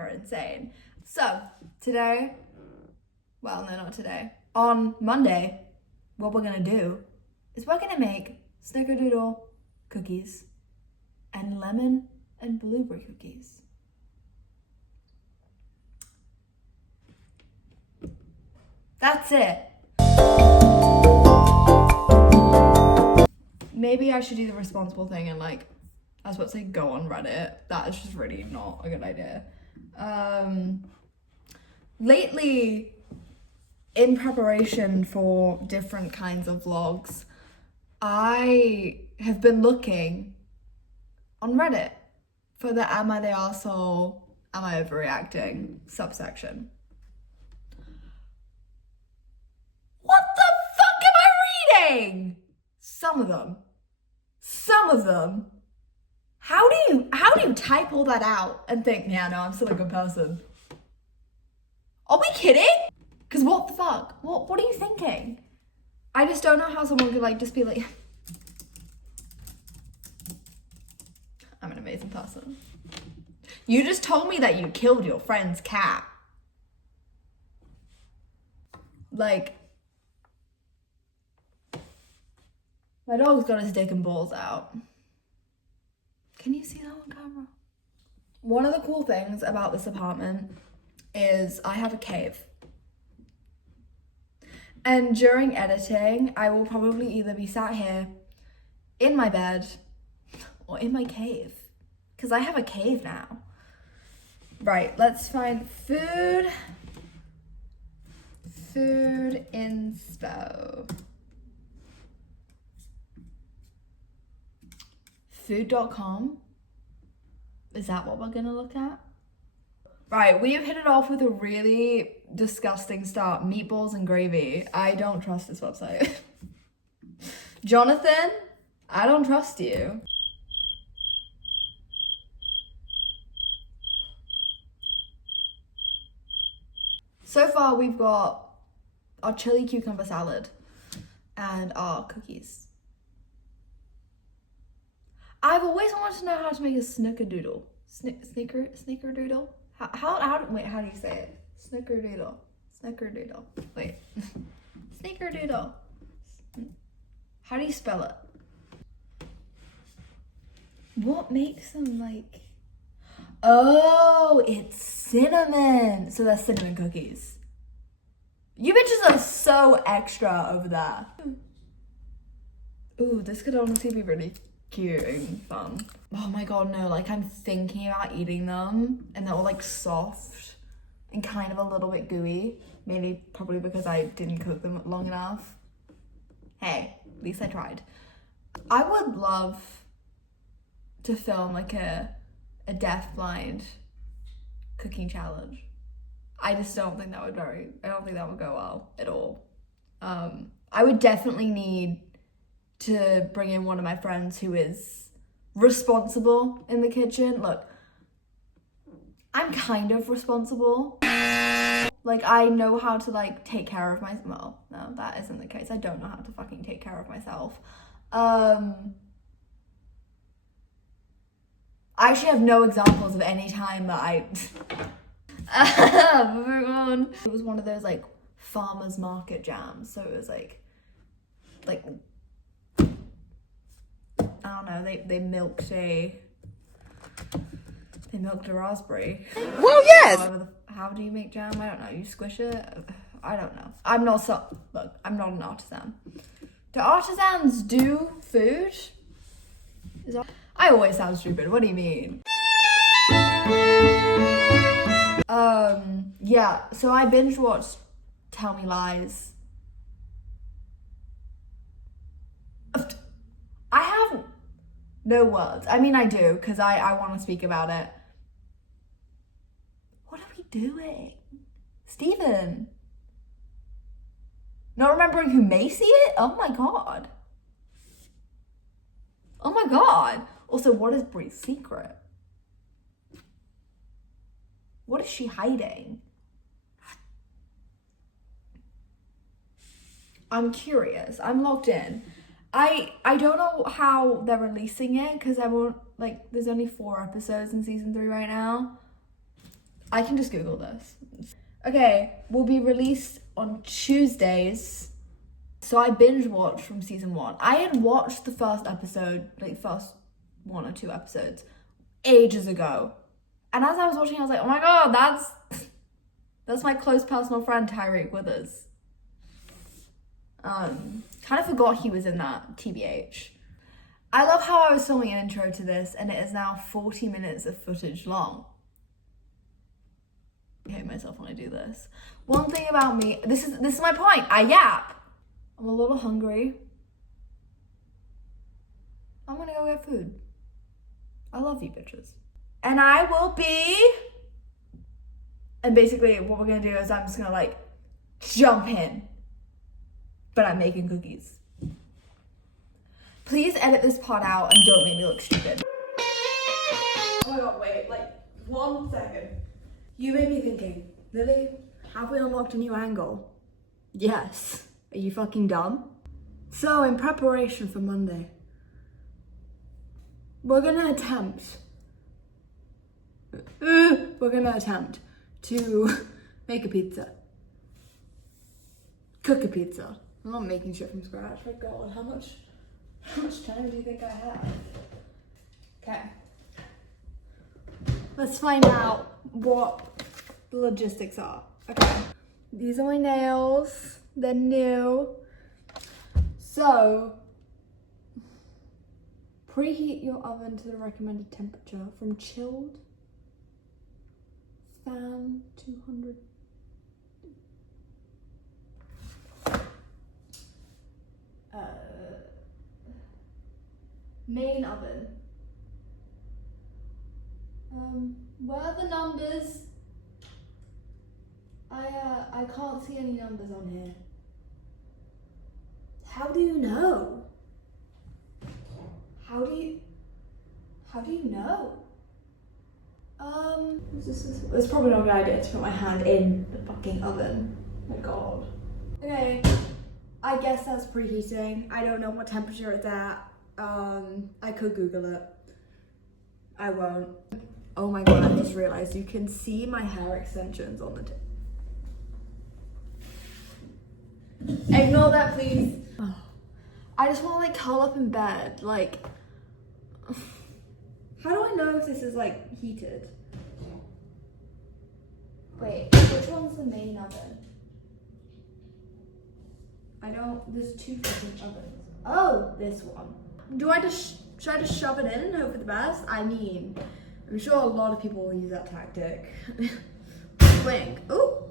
are insane. So today, well, no, not today. On Monday, what we're gonna do is we're gonna make snickerdoodle cookies and lemon and blueberry cookies. That's it. Maybe I should do the responsible thing and like, I was about to say go on Reddit. That is just really not a good idea. Lately, in preparation for different kinds of vlogs, I have been looking on Reddit for the am I the arsehole, am I overreacting subsection. What the fuck am I reading? Some of them. How do you type all that out and think, yeah, no, I'm still a good person? Are we kidding? Because what the fuck? What are you thinking? I just don't know how someone could like just be like, I'm an amazing person. You just told me that you killed your friend's cat. Like, my dog's got his dick and balls out. Can you see that on camera? One of the cool things about this apartment is I have a cave. And during editing, I will probably either be sat here in my bed or in my cave. Because I have a cave now. Right, let's find food. Food inspo. Food.com. Is that what we're gonna look at? Right, we have hit it off with a really disgusting start. Meatballs and gravy. I don't trust this website. Jonathan, I don't trust you. So far, we've got our chili cucumber salad and our cookies. I've always wanted to know how to make a snickerdoodle. Snickerdoodle? How do you say it? Snickerdoodle. Wait. Snickerdoodle. How do you spell it? What makes them like... Oh, it's cinnamon. So they're cinnamon cookies. You bitches are so extra over there. Ooh, this could honestly be really cute and fun. Oh my god, no, like I'm thinking about eating them and they're all like soft and kind of a little bit gooey. Maybe probably because I didn't cook them long enough. Hey, at least I tried. I would love to film like a deaf-blind cooking challenge. I just don't think that would go well at all. I would definitely need to bring in one of my friends who is responsible in the kitchen. Look, I'm kind of responsible. Like, I know how to, like, take care of myself. Well, no, that isn't the case. I don't know how to fucking take care of myself. I actually have no examples of any time that I... Moving on. It was one of those, like, farmer's market jams. So it was, like... I don't know, they milked a raspberry. Well, yes! How do you make jam? I don't know. You squish it? I don't know. I'm not an artisan. Do artisans do food? I always sound stupid. What do you mean? Yeah, so I binge watched Tell Me Lies. I have no words. I mean, I do, because I want to speak about it. What are we doing? Steven. Not remembering who may see it? Oh my god. Oh my god. Also, what is Bree's secret? What is she hiding? I'm curious. I'm locked in. I don't know how they're releasing it because I won't, like, there's only 4 episodes in season 3 right now. I can just Google this. Okay, will be released on Tuesdays. So I binge watched from season 1. I had watched the first episode, like first 1 or 2 episodes, ages ago. And as I was watching, I was like, oh my god, that's my close personal friend Tyreek Withers. Kind of forgot he was in that, TBH. I love how I was filming an intro to this and it is now 40 minutes of footage long. I hate myself when I do this. One thing about me, this is my point, I yap. I'm a little hungry. I'm gonna go get food. I love you bitches. And I will be, and basically what we're gonna do is I'm just gonna like jump in, but I'm making cookies. Please edit this part out and don't make me look stupid. Oh my god, wait, like 1 second. You may be thinking, Lily, have we unlocked a new angle? Yes. Are you fucking dumb? So in preparation for Monday, we're gonna attempt to make a pizza. Cook a pizza. I'm not making shit from scratch. My god, how much time do you think I have? Okay. Let's find out what the logistics are. Okay. These are my nails. They're new. So, preheat your oven to the recommended temperature from chilled, fan 200. Main oven. Where are the numbers? I can't see any numbers on here. How do you know? How do you know? It's probably not a good idea to put my hand in the fucking oven. Oh my god. Okay, I guess that's preheating. I don't know what temperature it's at. I could Google it. I won't. Oh my god, I just realized you can see my hair extensions on the tip. Ignore that, please. Oh. I just want to like curl up in bed. Like, how do I know if this is like heated? Wait, which one's the main oven? There's 2 different ovens. Oh, this one. Should I just shove it in and hope for the best? I mean, I'm sure a lot of people will use that tactic. Blink. Oh,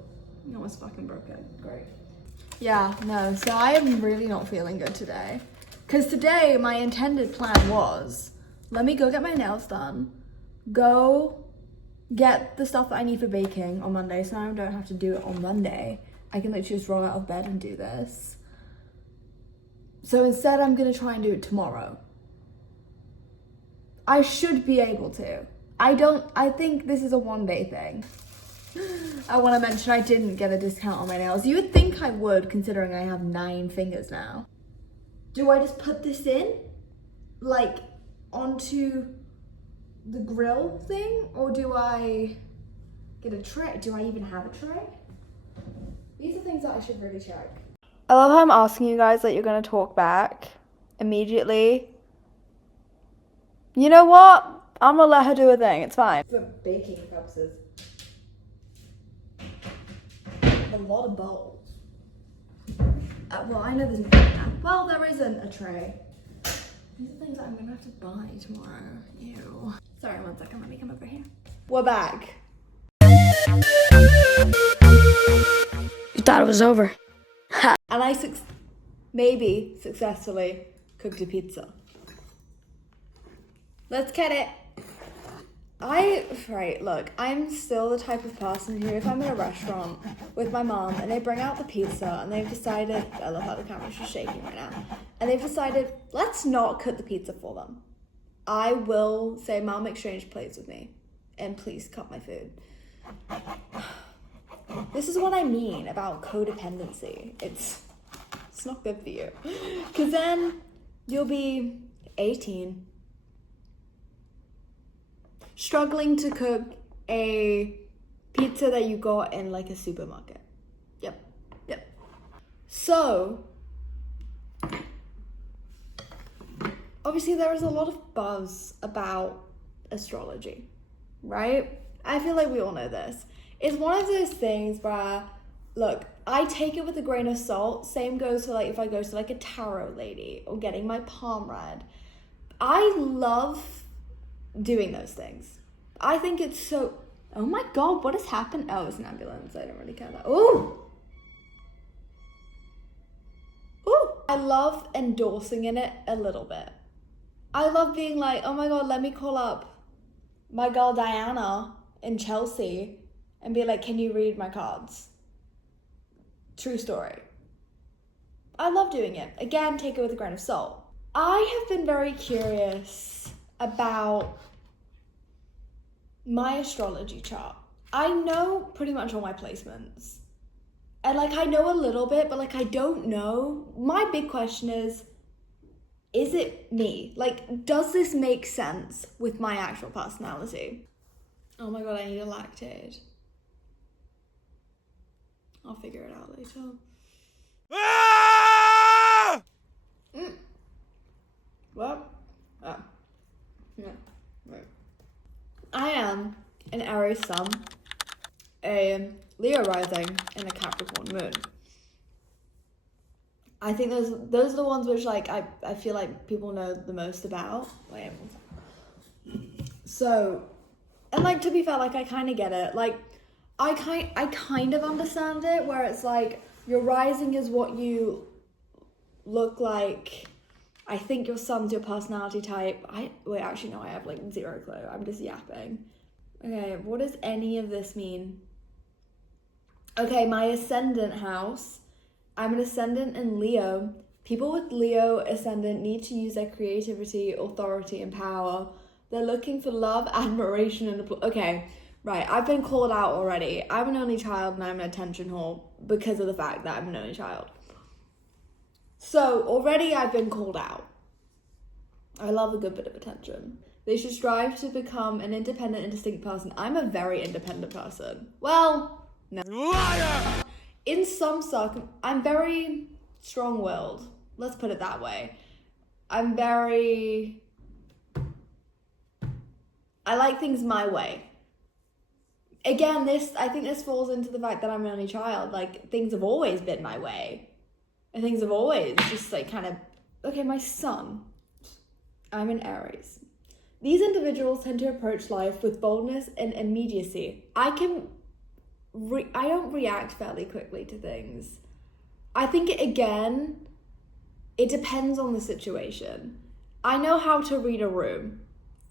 it almost fucking broke it. Great. Yeah, no, so I am really not feeling good today. Because today, my intended plan was, let me go get my nails done, go get the stuff that I need for baking on Monday, so now I don't have to do it on Monday. I can literally just roll out of bed and do this. So instead, I'm gonna try and do it tomorrow. I should be able to. I think this is a one-day thing. I want to mention I didn't get a discount on my nails. You would think I would, considering I have 9 fingers now. Do I just put this in? Like, onto the grill thing? Or do I get a tray? Do I even have a tray? These are things that I should really check. I love how I'm asking you guys that you're going to talk back immediately. You know what? I'm going to let her do a thing. It's fine. For baking purposes. A lot of bowls. Well, I know there's no now. Well, there isn't a tray. These are things that I'm gonna have to buy tomorrow. Ew. Sorry, 1 second. Let me come over here. We're back. You thought it was over. And I maybe successfully cooked a pizza. Let's get it. Look, I'm still the type of person who, if I'm in a restaurant with my mom and they bring out the pizza and they've decided, I love how the camera's just shaking right now, and they've decided, let's not cut the pizza for them. I will say, Mom, exchange plates with me and please cut my food. This is what I mean about codependency. It's not good for you. Because then you'll be 18, struggling to cook a Pizza that you got in like a supermarket. Yep. So, obviously there is a lot of buzz about astrology, right? I feel like we all know this. It's one of those things where, look, I take it with a grain of salt. Same goes for like if I go to like a tarot lady or getting my palm read. I love doing those things. I think it's so... Oh my God, what has happened? Oh, it's an ambulance. I don't really care that. Ooh! I love endorsing in it a little bit. I love being like, oh my God, let me call up my girl Diana in Chelsea and be like, can you read my cards? True story. I love doing it. Again, take it with a grain of salt. I have been very curious about my astrology chart. I know pretty much all my placements. And like, I know a little bit, but like, I don't know. My big question is it me? Like, does this make sense with my actual personality? Oh my God, I need a Lactaid. I'll figure it out later. Ah! What? Oh. No. Right. I am an Aries sun, a Leo rising, and a Capricorn moon. I think those are the ones which like I feel like people know the most about. So, and like, to be fair, like I kind of get it. Like I kind of understand it, where it's like your rising is what you look like. I think your sun's your personality type. Wait, actually no, I have like zero clue. I'm just yapping. Okay, what does any of this mean? Okay, my ascendant house. I'm an ascendant in Leo. People with Leo ascendant need to use their creativity, authority, and power. They're looking for love, admiration, and applause. Okay, right, I've been called out already. I'm an only child and I'm an attention whore because of the fact that I'm an only child. So already I've been called out. I love a good bit of attention. They should strive to become an independent and distinct person. I'm a very independent person. Well, no. Liar! In some I'm very strong-willed. Let's put it that way. I like things my way. Again, I think this falls into the fact that I'm an only child. Like, things have always been my way. And things have always just like kind of... Okay, my sun. I'm an Aries. These individuals tend to approach life with boldness and immediacy. I don't react fairly quickly to things. I think, again, it depends on the situation. I know how to read a room,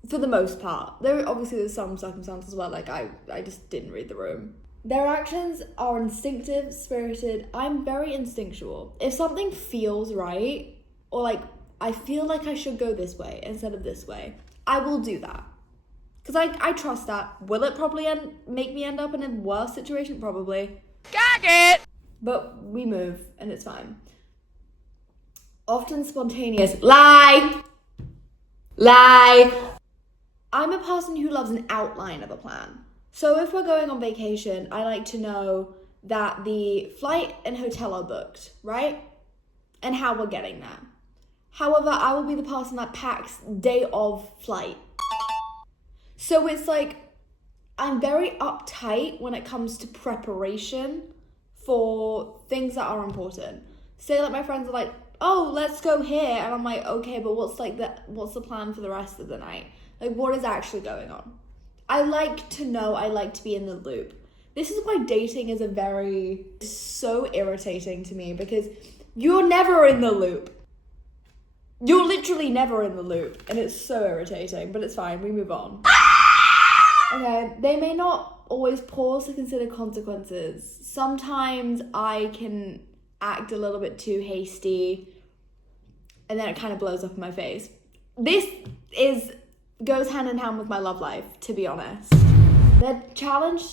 for the most part. There's some circumstances where, like, I just didn't read the room. Their actions are instinctive, spirited. I'm very instinctual. If something feels right, or, like, I feel like I should go this way instead of this way, I will do that. Because I trust that. Will it probably make me end up in a worse situation? Probably. Got it! But we move, and it's fine. Often spontaneous. Lie! I'm a person who loves an outline of a plan. So if we're going on vacation, I like to know that the flight and hotel are booked, right? And how we're getting there. However, I will be the person that packs day of flight. So it's like, I'm very uptight when it comes to preparation for things that are important. Say like my friends are like, oh, let's go here. And I'm like, okay, but what's the plan for the rest of the night? Like, what is actually going on? I like to know, I like to be in the loop. This is why dating is so irritating to me, because you're never in the loop. You're literally never in the loop, and it's so irritating, but it's fine, we move on. Okay, they may not always pause to consider consequences. Sometimes I can act a little bit too hasty, and then it kind of blows up in my face. This goes hand in hand with my love life, to be honest. Their challenge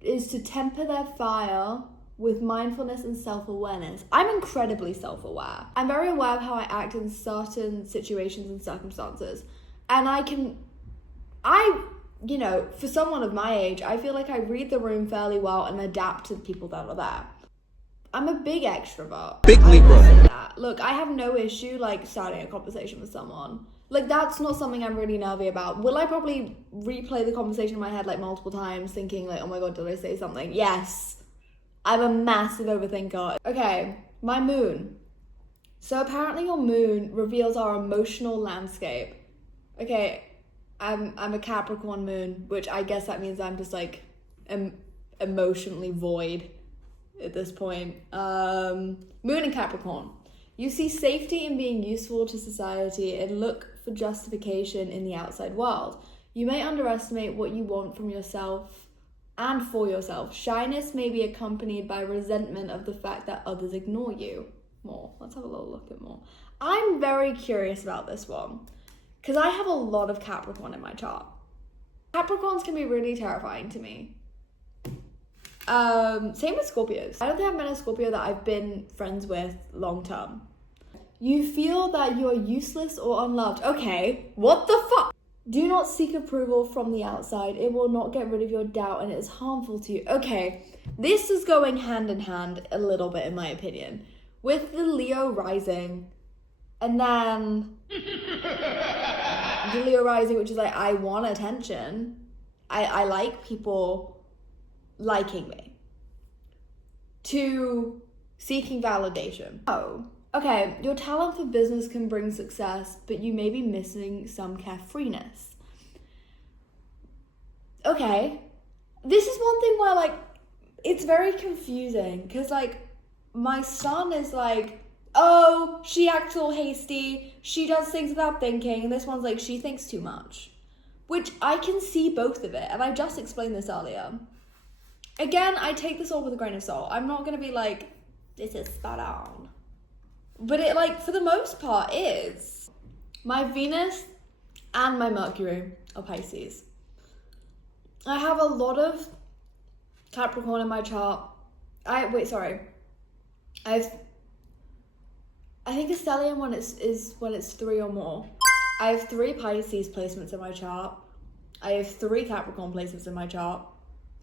is to temper their fire with mindfulness and self-awareness. I'm incredibly self-aware. I'm very aware of how I act in certain situations and circumstances. And I you know, for someone of my age, I feel like I read the room fairly well and adapt to the people that are there. I'm a big extrovert. Big Libra. Look, I have no issue, like, starting a conversation with someone. Like, that's not something I'm really nervy about. Will I probably replay the conversation in my head, like, multiple times, thinking, like, oh my god, did I say something? Yes. I'm a massive overthinker. Okay, my moon. So apparently your moon reveals our emotional landscape. Okay, I'm a Capricorn moon, which I guess that means I'm just, like, emotionally void at this point. Moon in Capricorn. You see safety in being useful to society and look for justification in the outside world. You may underestimate what you want from yourself and for yourself. Shyness may be accompanied by resentment of the fact that others ignore you more. Let's have a little look at more. I'm very curious about this one because I have a lot of Capricorn in my chart. Capricorns can be really terrifying to me. Same with Scorpios. I don't think I've met a Scorpio that I've been friends with long term. You feel that you are useless or unloved. Okay, what the fuck? Do not seek approval from the outside. It will not get rid of your doubt and it is harmful to you. Okay, this is going hand in hand a little bit in my opinion. With the Leo rising, and then the Leo rising, which is like, I want attention. I like people liking me, to seeking validation. Oh, okay, your talent for business can bring success, but you may be missing some carefreeness. Okay, this is one thing where, like, it's very confusing, because, like, my son is like, oh, she acts all hasty, she does things without thinking, and this one's like, she thinks too much. Which I can see both of it, and I just explained this earlier. Again, I take this all with a grain of salt. I'm not going to be like, this is spot on. But it, like, for the most part is. My Venus and my Mercury are Pisces. I have a lot of Capricorn in my chart. I think a stellium when it's 3 or more. I have 3 Pisces placements in my chart. I have 3 Capricorn placements in my chart.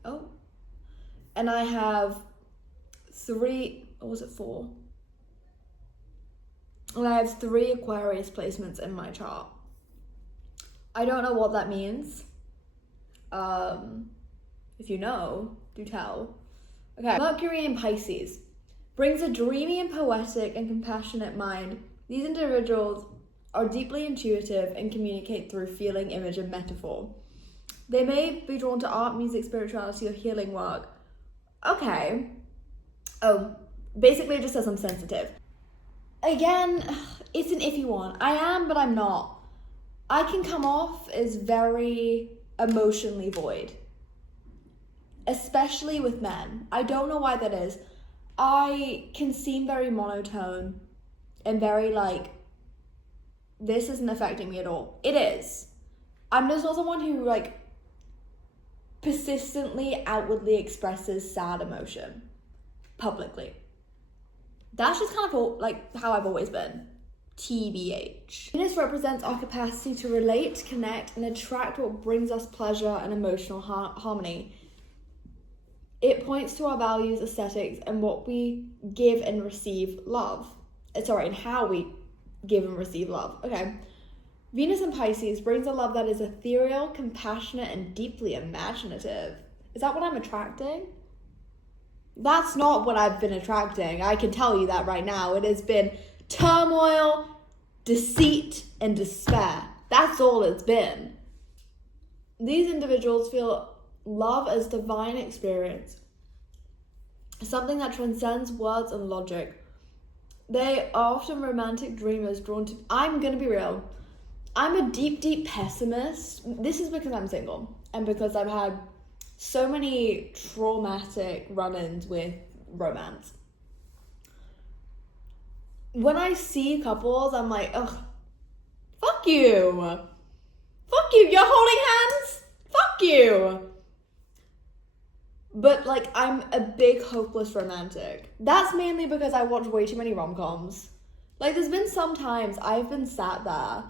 Oh. And I have 3, or was it 4? And I have 3 Aquarius placements in my chart. I don't know what that means. If you know, do tell. Okay, Mercury in Pisces brings a dreamy and poetic and compassionate mind. These individuals are deeply intuitive and communicate through feeling, image, and metaphor. They may be drawn to art, music, spirituality, or healing work. Okay. Oh, basically it just says I'm sensitive. Again, it's an iffy one. I am, but I'm not. I can come off as very emotionally void. Especially with men. I don't know why that is. I can seem very monotone and very like, this isn't affecting me at all. It is. I'm just not someone who like persistently outwardly expresses sad emotion publicly. That's just kind of like how I've always been. TBH. Venus represents our capacity to relate, connect, and attract what brings us pleasure and emotional harmony. It points to our values, aesthetics, and what we give and receive love. And how we give and receive love. Okay. Venus in Pisces brings a love that is ethereal, compassionate, and deeply imaginative. Is that what I'm attracting? That's not what I've been attracting. I can tell you that right now. It has been turmoil, deceit, and despair. That's all it's been. These individuals feel love as divine experience, something that transcends words and logic. They are often romantic dreamers drawn to... I'm gonna be real. I'm a deep, deep pessimist. This is because I'm single and because I've had so many traumatic run-ins with romance. When I see couples, I'm like, ugh, fuck you. Fuck you, you're holding hands? Fuck you. But, like, I'm a big hopeless romantic. That's mainly because I watch way too many rom-coms. Like, there's been some times I've been sat there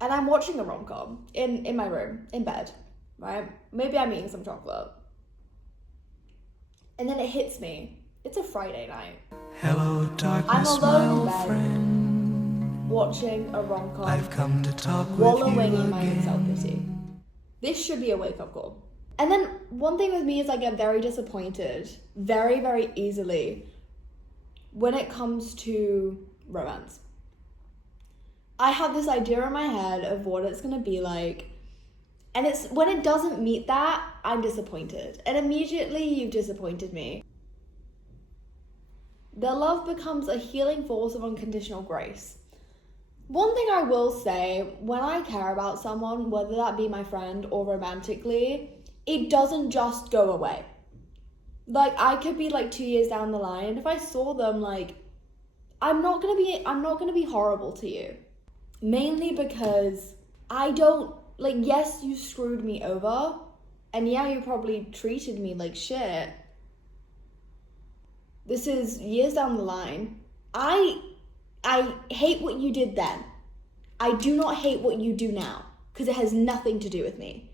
and I'm watching a rom-com in my room, in bed. right? Maybe I'm eating some chocolate. And then it hits me. It's a Friday night. Hello, darkness, I'm alone in my bed, old friend. watching a rom-com, I've come to talk with wallowing you in my own again. self-pity. This should be a wake-up call. And then one thing with me is I get very disappointed very, very easily when it comes to romance. I have this idea in my head of what it's gonna be like, and it's when it doesn't meet that, I'm disappointed. And immediately you've disappointed me. Their love becomes a healing force of unconditional grace. One thing I will say, when I care about someone, whether that be my friend or romantically, it doesn't just go away. Like, I could be like 2 years down the line, and if I saw them, like, I'm not gonna be horrible to you. Mainly because I don't, like, yes, you screwed me over, and yeah, you probably treated me like shit. This is years down the line. I hate what you did then. I do not hate what you do now, because it has nothing to do with me.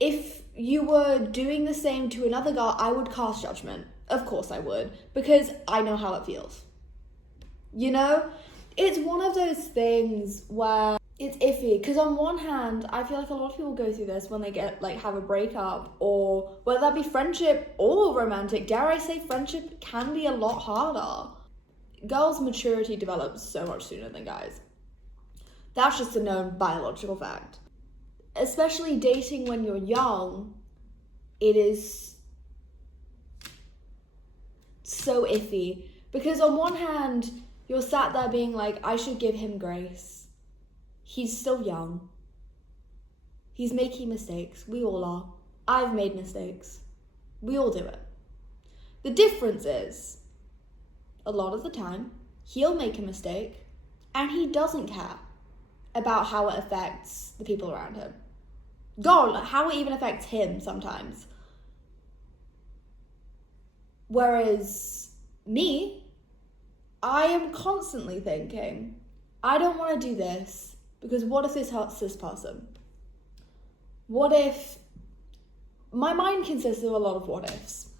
If you were doing the same to another girl, I would cast judgment. Of course I would, because I know how it feels. You know? It's one of those things where it's iffy, because on one hand, I feel like a lot of people go through this when they get, like, have a breakup, or whether that be friendship or romantic. Dare I say friendship can be a lot harder. Girls' maturity develops so much sooner than guys. That's just a known biological fact. Especially dating when you're young, it is so iffy. Because on one hand, you're sat there being like, I should give him grace. He's still young. He's making mistakes. We all are. I've made mistakes. We all do it. The difference is, a lot of the time, he'll make a mistake and he doesn't care about how it affects the people around him. God, how it even affects him sometimes. Whereas me, I am constantly thinking, I don't want to do this because what if this hurts this person? What if... My mind consists of a lot of what ifs.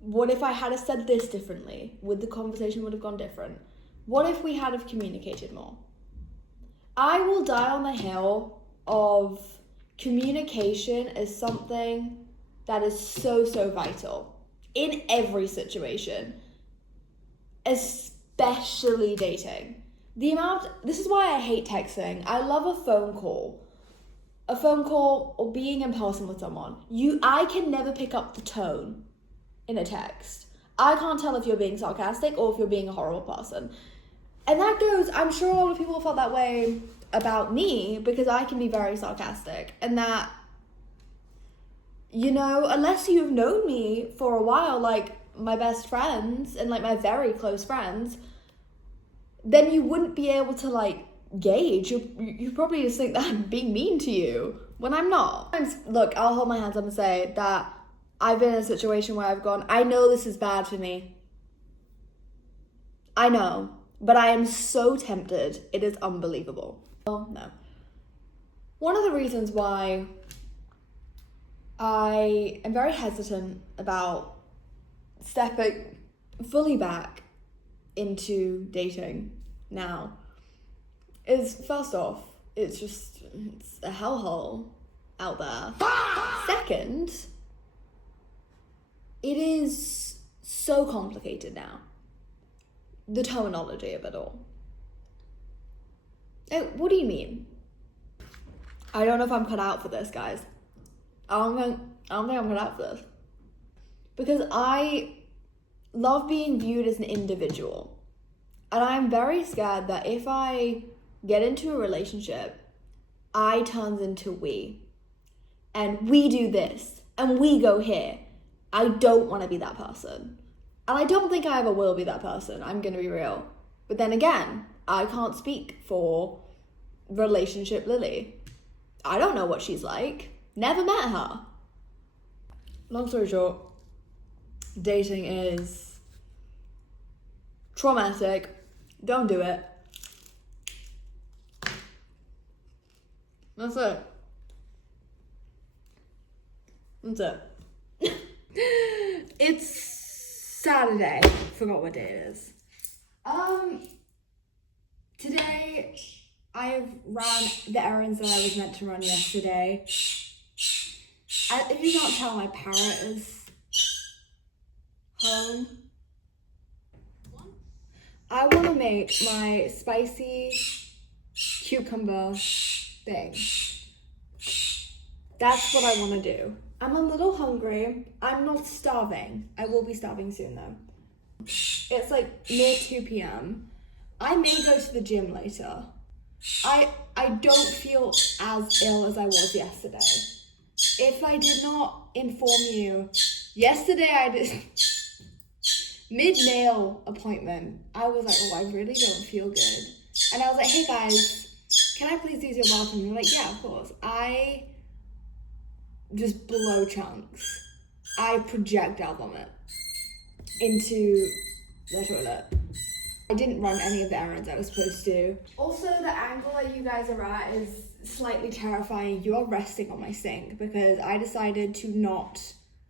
What if I had have said this differently? Would the conversation would have gone different? What if we had have communicated more? I will die on the hill of communication as something that is so, so vital in every situation, especially dating. This is why I hate texting. I love a phone call or being in person with someone. I can never pick up the tone in a text. I can't tell if you're being sarcastic or if you're being a horrible person. And that goes, I'm sure a lot of people felt that way about me because I can be very sarcastic. And that, you know, unless you've known me for a while, like my best friends and like my very close friends, then you wouldn't be able to like gauge. You probably just think that I'm being mean to you when I'm not. Look, I'll hold my hands up and say that I've been in a situation where I've gone, I know this is bad for me. I know, but I am so tempted. It is unbelievable. Well, no. One of the reasons why I am very hesitant about stepping fully back into dating now is, first off, it's a hellhole out there. Second, it is so complicated now. The terminology of it all. What do you mean? I don't know if I'm cut out for this, guys. I don't think I'm cut out for this. Because I love being viewed as an individual. And I'm very scared that if I get into a relationship, I turns into we. And we do this. And we go here. I don't want to be that person. And I don't think I ever will be that person. I'm going to be real. But then again, I can't speak for relationship Lily. I don't know what she's like. Never met her. Long story short, dating is traumatic. Don't do it. That's it. That's it. It's Saturday. Forgot what day it is. Today I have ran the errands that I was meant to run yesterday. If you can't tell, my parrot is home. I want to make my spicy cucumber thing. That's what I want to do. I'm a little hungry. I'm not starving. I will be starving soon though. It's like near 2 p.m. I may go to the gym later. I don't feel as ill as I was yesterday. If I did not inform you, yesterday I did mid-nail appointment. I was like, oh, I really don't feel good. And I was like, hey guys, can I please use your bathroom? And they're like, yeah, of course. I just blow chunks. I projectile vomit into the toilet. I didn't run any of the errands I was supposed to. Also, the angle that you guys are at is slightly terrifying. You are resting on my sink because I decided to not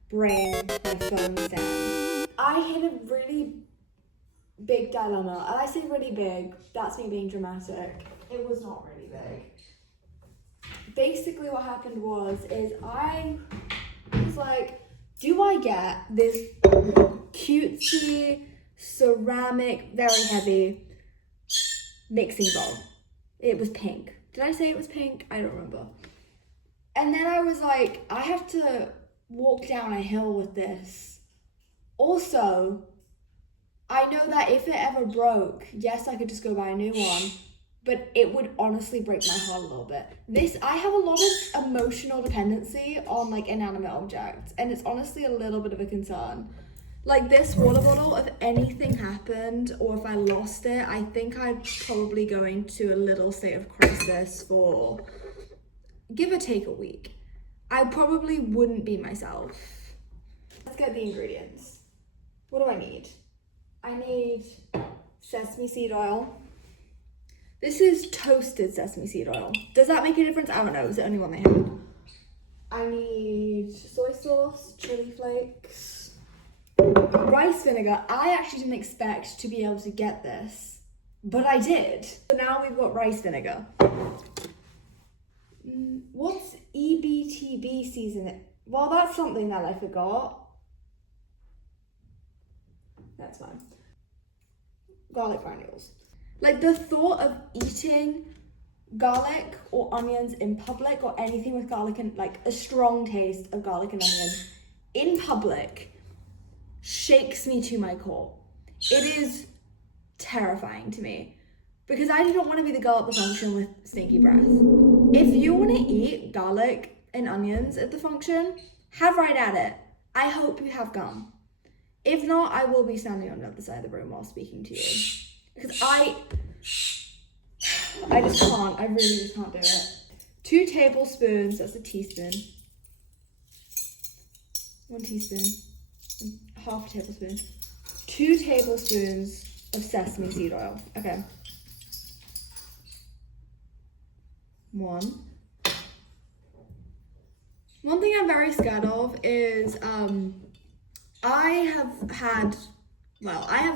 bring my phone down. I hit a really big dilemma. And I say really big, that's me being dramatic. It was not really big. Basically what happened is I was like, do I get this cutesy, ceramic, very heavy mixing bowl? It was pink. Did I say it was pink? I don't remember. And then I was like, I have to walk down a hill with this. Also, I know that if it ever broke, yes, I could just go buy a new one, but it would honestly break my heart a little bit. I have a lot of emotional dependency on like inanimate objects, and it's honestly a little bit of a concern. Like this water bottle, if anything happened or if I lost it, I think I'd probably go into a little state of crisis for give or take a week. I probably wouldn't be myself. Let's get the ingredients. What do I need? I need sesame seed oil. This is toasted sesame seed oil. Does that make a difference? I don't know. It's the only one they have. I need soy sauce, chili flakes, rice vinegar. I actually didn't expect to be able to get this, but I did. So now we've got rice vinegar. What's EBTB seasoning? Well, that's something that I forgot. That's fine. Garlic granules. Like the thought of eating garlic or onions in public or anything with garlic and like a strong taste of garlic and onions in public shakes me to my core. It is terrifying to me because I don't want to be the girl at the function with stinky breath. If you want to eat garlic and onions at the function, have right at it. I hope you have gum. If not, I will be standing on the other side of the room while speaking to you. Because I just can't. I really just can't do it. 2 tablespoons, that's a teaspoon. 1 teaspoon. Half a tablespoon. 2 tablespoons of sesame seed oil. Okay. 1. One thing I'm very scared of is I have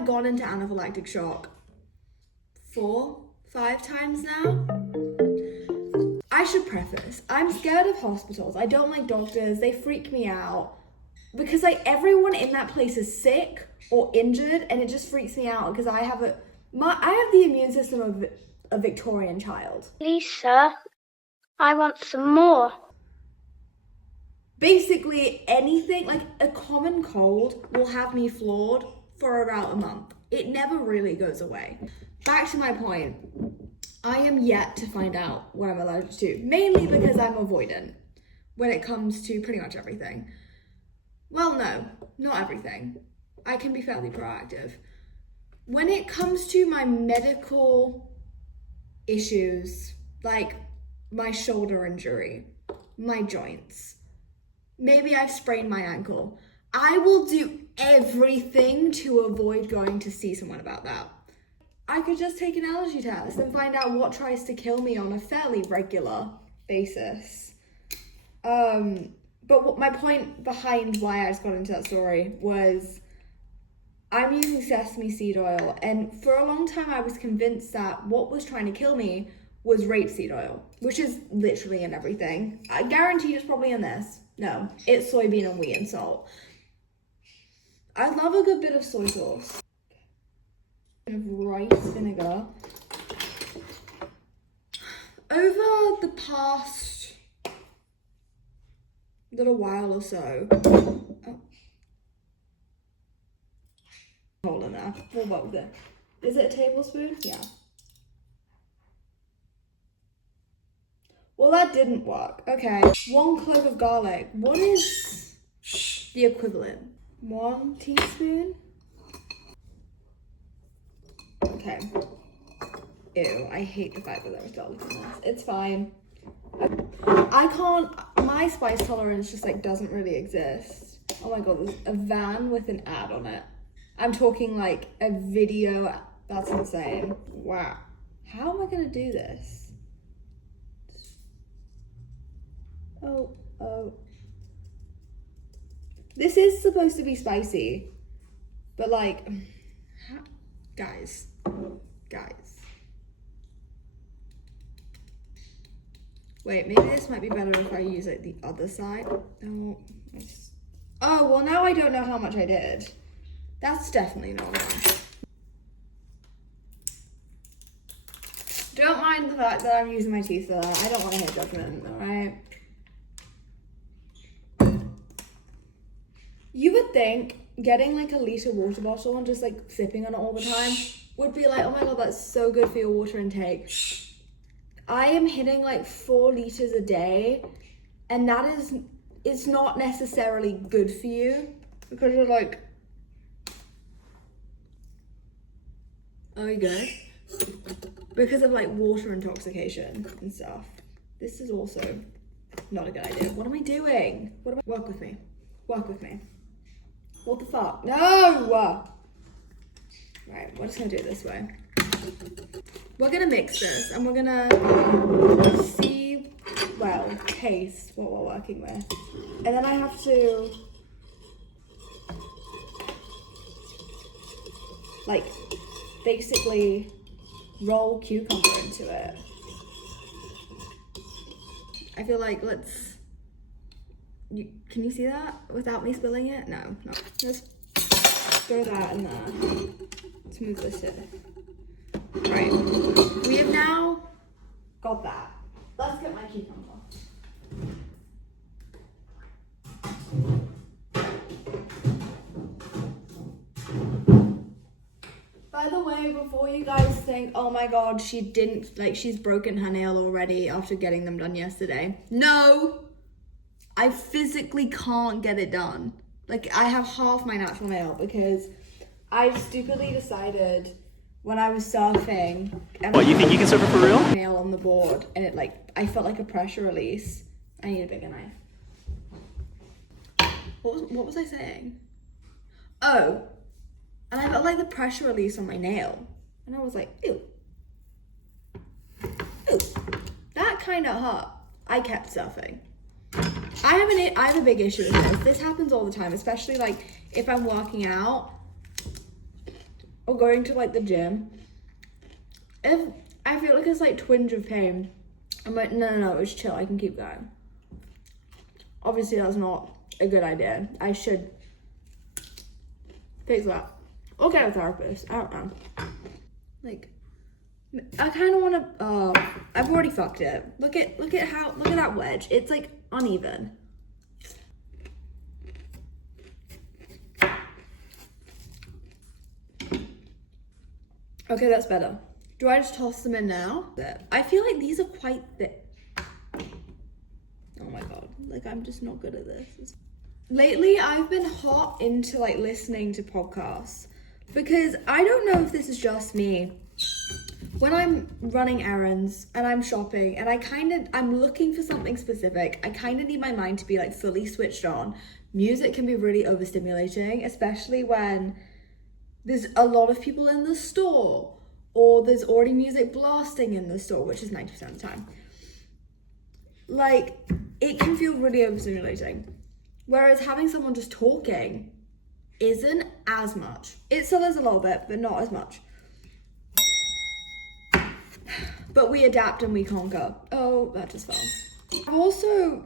gone into anaphylactic shock 4-5 times now. I should preface, I'm scared of hospitals. I don't like doctors. They freak me out because like everyone in that place is sick or injured, and it just freaks me out because I have the immune system of a Victorian child. Please, sir, I want some more. Basically anything, like a common cold will have me floored for about a month. It never really goes away. Back to my point, I am yet to find out what I'm allergic to, mainly because I'm avoidant when it comes to pretty much everything. Well, no, not everything. I can be fairly proactive. When it comes to my medical issues, like my shoulder injury, my joints, maybe I've sprained my ankle, I will do everything to avoid going to see someone about that. I could just take an allergy test and find out what tries to kill me on a fairly regular basis. But what my point behind why I just got into that story was I'm using sesame seed oil, and for a long time I was convinced that what was trying to kill me was rapeseed oil, which is literally in everything. I guarantee it's probably in this. No, it's soybean and wheat and salt. I love a good bit of soy sauce. Rice vinegar. Over the past little while or so, hold on there. We'll work with it. Is it a tablespoon? Yeah. Well, that didn't work. Okay. 1 clove of garlic. What is the equivalent? 1 teaspoon? Okay. Ew, I hate the fact that there was garlic in this. It's fine. I can't, my spice tolerance just like doesn't really exist. Oh my god, there's a van with an ad on it. I'm talking like a video, that's insane. Wow. How am I gonna do this? Oh. This is supposed to be spicy, but like, guys. Wait, maybe this might be better if I use like the other side. No, oh, well now I don't know how much I did. That's definitely not enough. Don't mind the fact that I'm using my teeth for that. I don't want to hear judgment, alright? You would think getting like a litre water bottle and just like sipping on it all the time would be like, oh my god, that's so good for your water intake. I am hitting like 4 litres a day, and that is, it's not necessarily good for you because you're like, are you good? Because of like water intoxication and stuff. This is also not a good idea. What am I doing? Work with me. What the fuck? No! Right, we're just gonna do it this way. We're gonna mix this and we're gonna see, well, taste what we're working with. And then I have to like basically roll cucumber into it. I feel like can you see that without me spilling it? No. Let's throw that in there. Let's move this here. Right, we have now got that. Let's get my cucumber. By the way, before you guys think, oh my god, she's broken her nail already after getting them done yesterday. No! I physically can't get it done. Like, I have half my natural nail because I stupidly decided when I was surfing. What, you think you can surf it for real? Nail on the board, and it like, I felt like a pressure release. I need a bigger knife. What was I saying? Oh, and I felt like the pressure release on my nail, and I was like, ew, that kind of hurt. I kept surfing. I have a big issue with this. This happens all the time, especially like if I'm working out or going to like the gym. If I feel like it's like twinge of pain, I'm like, no, it's chill, I can keep going. Obviously that's not a good idea. I should fix that. Or get a therapist, I don't know. Like, I kind of want to, I've already fucked it. Look at that wedge. It's like uneven. Okay, that's better. Do I just toss them in now? I feel like these are quite thick. Oh my god, like I'm just not good at this. Lately, I've been hot into like listening to podcasts because I don't know if this is just me. When I'm running errands and I'm shopping and I'm looking for something specific, I kind of need my mind to be like fully switched on. Music can be really overstimulating, especially when there's a lot of people in the store or there's already music blasting in the store, which is 90% of the time. Like, it can feel really overstimulating. Whereas having someone just talking isn't as much. It still is a little bit, but not as much. But we adapt and we conquer. Oh, that just fell. I've also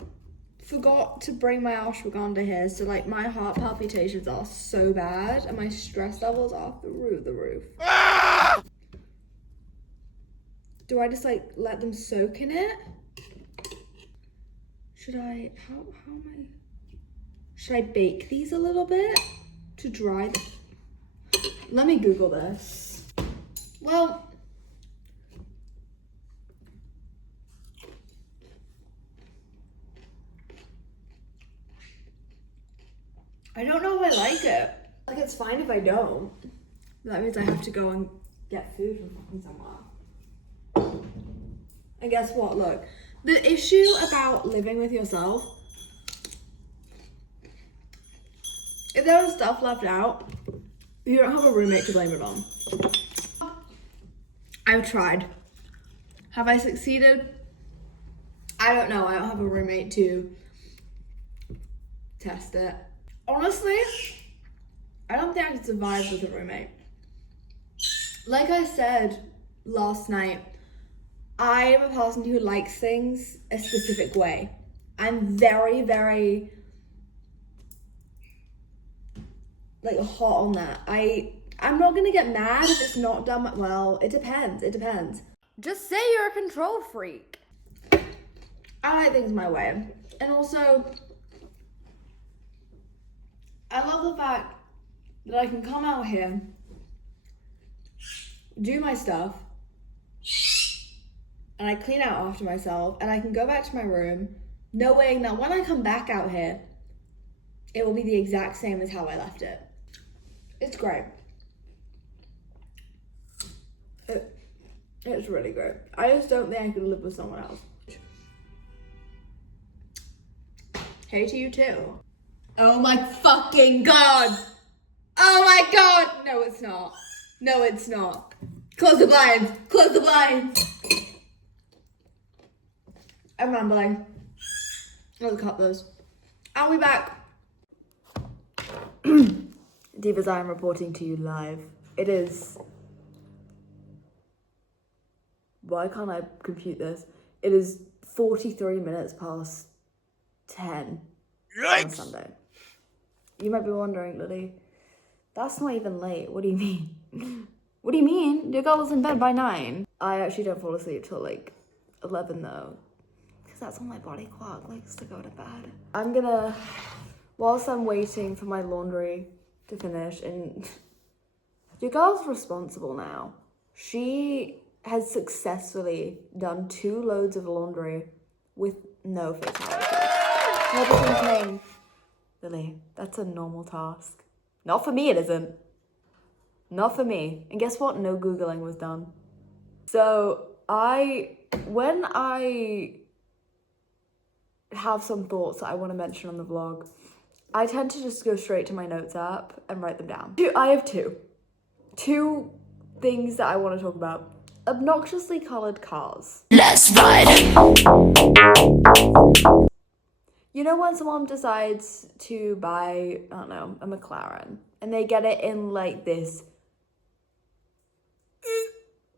forgot to bring my ashwagandha here, so like my heart palpitations are so bad and my stress levels are through the roof. Do I just like let them soak in it? Should I, how am I? Should I bake these a little bit to dry them? Let me Google this. Well, I don't know if I like it. Like, it's fine if I don't. That means I have to go and get food from fucking somewhere. And guess what? Look, the issue about living with yourself, if there was stuff left out, you don't have a roommate to blame it on. I've tried. Have I succeeded? I don't know. I don't have a roommate to test it. Honestly, I don't think I could survive with a roommate. Like I said last night, I am a person who likes things a specific way. I'm very, very like hot on that. I'm not gonna get mad if it's not done well. It depends. Just say you're a control freak. I like things my way. And also, I love the fact that I can come out here, do my stuff, and I clean out after myself, and I can go back to my room knowing that when I come back out here, it will be the exact same as how I left it. It's great. It's really great. I just don't think I could live with someone else. Hey to you too. Oh my fucking god! Oh my god! No, it's not. No, it's not. Close the blinds! Close the blinds! I'm rambling. I'll cut those. I'll be back. Divas, I am reporting to you live. It is... Why can't I compute this? It is 43 minutes past 10 on Sunday. You might be wondering, Lily, that's not even late. What do you mean? What do you mean? Your girl was in bed by 9. I actually don't fall asleep till like 11 though, because that's when my body clock likes to go to bed. I'm gonna, whilst I'm waiting for my laundry to finish, and your girl's responsible now. She has successfully done 2 loads of laundry with no fatality. You're thinking, Lily, that's a normal task. Not for me, it isn't. Not for me. And guess what? No Googling was done. So when I have some thoughts that I want to mention on the vlog, I tend to just go straight to my notes app and write them down. I have two things that I want to talk about. Obnoxiously colored cars. Let's ride. You know when someone decides to buy, I don't know, a McLaren, and they get it in like this,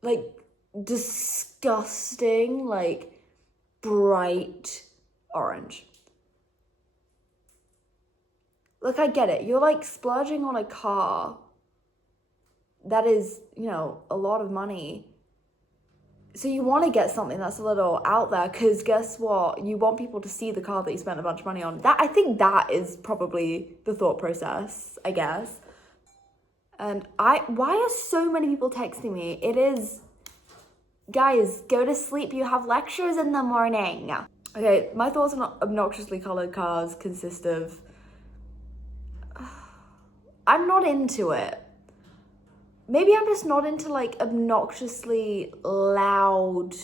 like disgusting, like bright orange. Look, I get it. You're like splurging on a car that is, you know, a lot of money. So you want to get something that's a little out there, because guess what? You want people to see the car that you spent a bunch of money on. I think that is probably the thought process, I guess. And why are so many people texting me? It is, guys, go to sleep. You have lectures in the morning. Okay, my thoughts on obnoxiously colored cars consist of, I'm not into it. Maybe I'm just not into like obnoxiously loud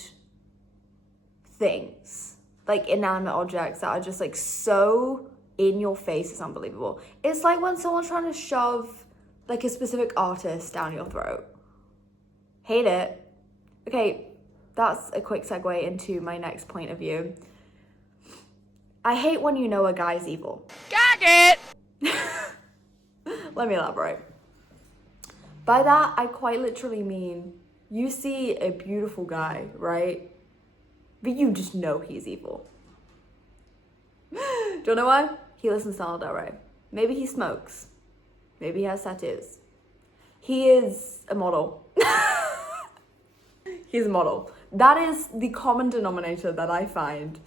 things, like inanimate objects that are just like so in your face. It's unbelievable. It's like when someone's trying to shove like a specific artist down your throat. Hate it. Okay, that's a quick segue into my next point of view. I hate when you know a guy's evil. Got it! Let me elaborate. By that, I quite literally mean you see a beautiful guy, right? But you just know he's evil. Do you know why? He listens to Lana Del Rey. Maybe he smokes. Maybe he has tattoos. He is a model. He's a model. That is the common denominator that I find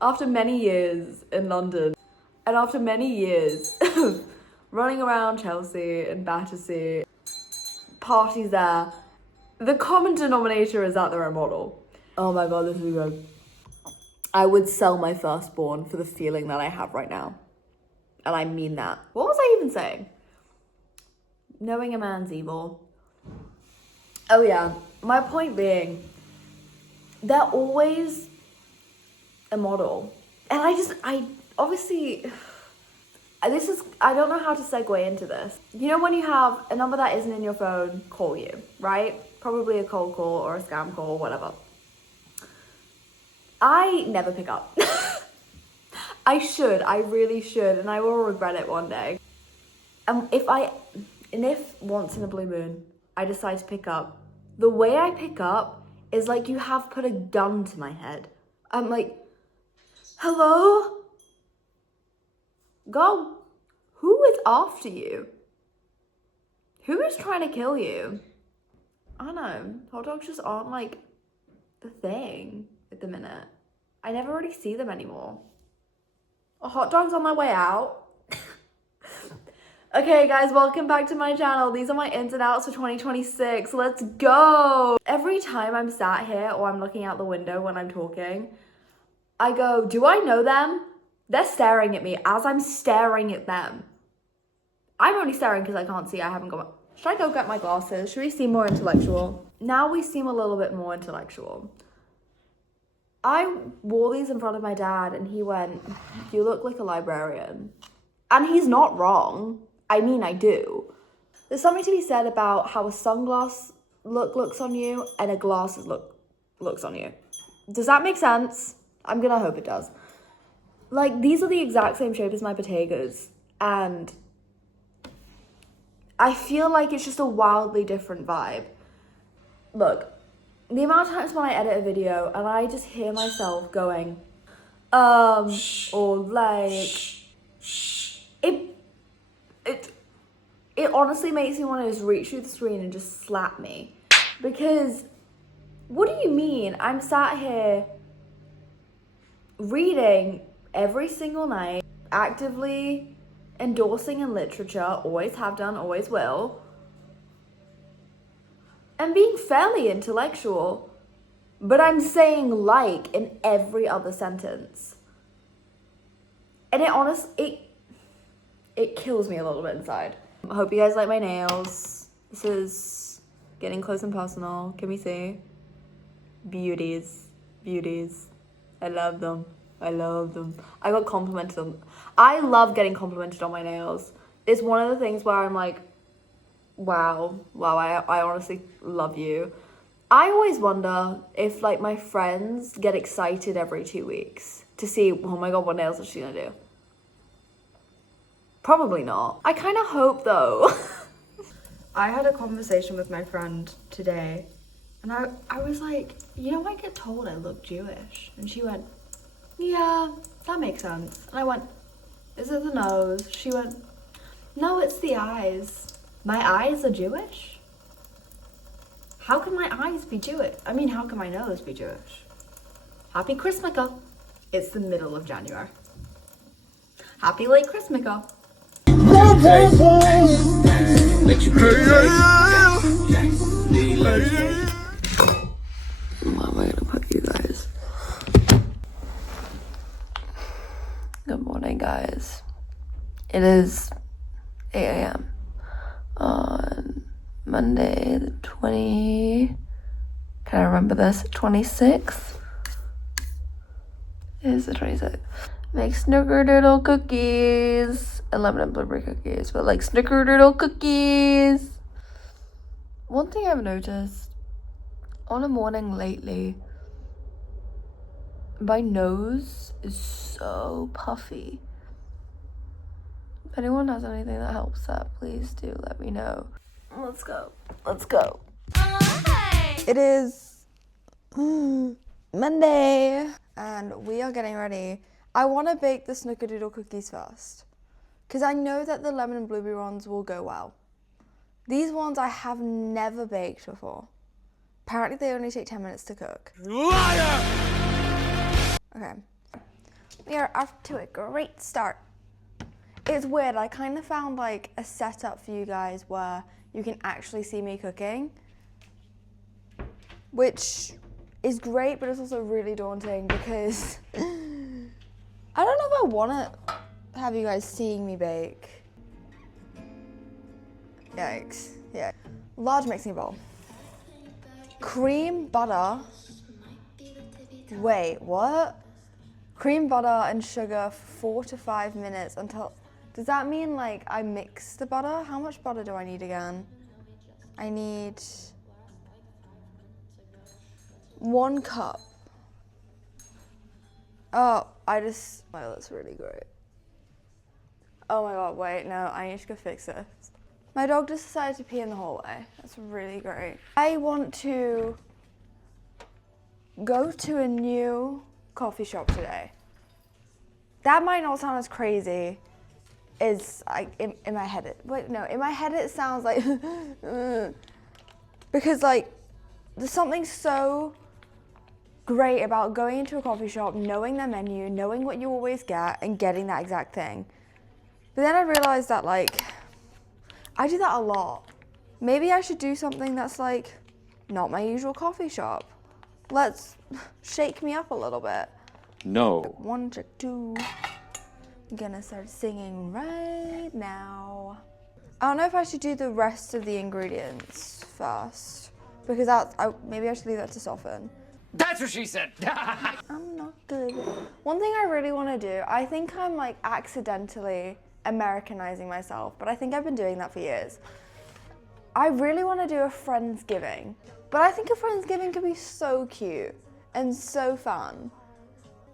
after many years in London and after many years running around Chelsea and Battersea, parties there. The common denominator is that they're a model. Oh my god, this is good. I would sell my firstborn for the feeling that I have right now. And I mean that. What was I even saying? Knowing a man's evil. Oh yeah, my point being, they're always a model. And I don't know how to segue into this. You know when you have a number that isn't in your phone call you, right? Probably a cold call or a scam call, whatever. I never pick up. I really should, and I will regret it one day. And if once in a blue moon, I decide to pick up, the way I pick up is like you have put a gun to my head. I'm like, hello? Go. Who is after you? Who is trying to kill you? I don't know. Hot dogs just aren't like the thing at the minute. I never really see them anymore. Are hot dogs on my way out? Okay guys, welcome back to my channel. These are my ins and outs for 2026. Let's go. Every time I'm sat here or I'm looking out the window when I'm talking, I go, do I know them? They're staring at me as I'm staring at them. I'm only staring because I can't see. I haven't got Should I go get my glasses? Should we seem more intellectual? Now we seem a little bit more intellectual. I wore these in front of my dad and he went, you look like a librarian. And he's not wrong. I mean, I do. There's something to be said about how a sunglass looks on you and a glasses looks on you. Does that make sense? I'm gonna hope it does. Like, these are the exact same shape as my Bottegas, and I feel like it's just a wildly different vibe. Look, the amount of times when I edit a video and I just hear myself going, or like, it honestly makes me want to just reach through the screen and just slap me. Because, what do you mean? I'm sat here reading every single night, actively endorsing in literature, always have done, always will, and being fairly intellectual, but I'm saying like in every other sentence. And it kills me a little bit inside. I hope you guys like my nails. This is getting close and personal. Can we see? Beauties. Beauties. I love them. I love them. I got complimented on. I love getting complimented on my nails. It's one of the things where I'm like, wow, I honestly love you. I always wonder if like my friends get excited every 2 weeks to see, oh my god, what nails is she gonna do? Probably not. I kind of hope though. I had a conversation with my friend today and I was like, you know, I get told I look Jewish. And she went, yeah, that makes sense. And I went, is it the nose? She went, no, it's the eyes. My eyes are Jewish? How can my eyes be Jewish? I mean, how can my nose be Jewish? Happy Christmas. It's the middle of January. Happy late Christmas. Where am I gonna put you guys? Good morning, guys. It is 8 a.m. on Monday the 20... Can I remember this? 26th? It is the 26th. Make snickerdoodle cookies. And lemon and blueberry cookies, but like snickerdoodle cookies. One thing I've noticed on a morning lately, My nose is so puffy. If anyone has anything that helps that, please do let me know. Let's go. Let's go. It is Monday and we are getting ready. I want to bake the snickerdoodle cookies first because I know that the lemon and blueberry ones will go well. These ones I have never baked before. Apparently they only take 10 minutes to cook. Liar! Okay. We are off to a great start. It's weird, I kind of found like a setup for you guys where you can actually see me cooking, which is great, but it's also really daunting because I don't know if I want to have you guys seeing me bake. Yikes. Yeah. Large mixing bowl. Cream, butter. Wait, what? Cream, butter, and sugar for 4 to 5 minutes until... Does that mean like I mix the butter? How much butter do I need again? I need 1 cup. Oh, that's really great. Oh my god, wait, no, I need to go fix this. My dog just decided to pee in the hallway. That's really great. I want to go to a new coffee shop today. That might not sound as crazy as in my head. In my head it sounds like because like there's something so great about going into a coffee shop, knowing their menu, knowing what you always get, and getting that exact thing. But then I realized that like I do that a lot. Maybe I should do something that's like not my usual coffee shop. Let's shake me up a little bit. No. 1, check 2. I'm gonna start singing right now. I don't know if I should do the rest of the ingredients first because maybe I should leave that to soften. That's what she said. I'm not good. One thing I really want to do, I think I'm like accidentally Americanizing myself, but I think I've been doing that for years. I really want to do a Friendsgiving, but I think a Friendsgiving could be so cute and so fun.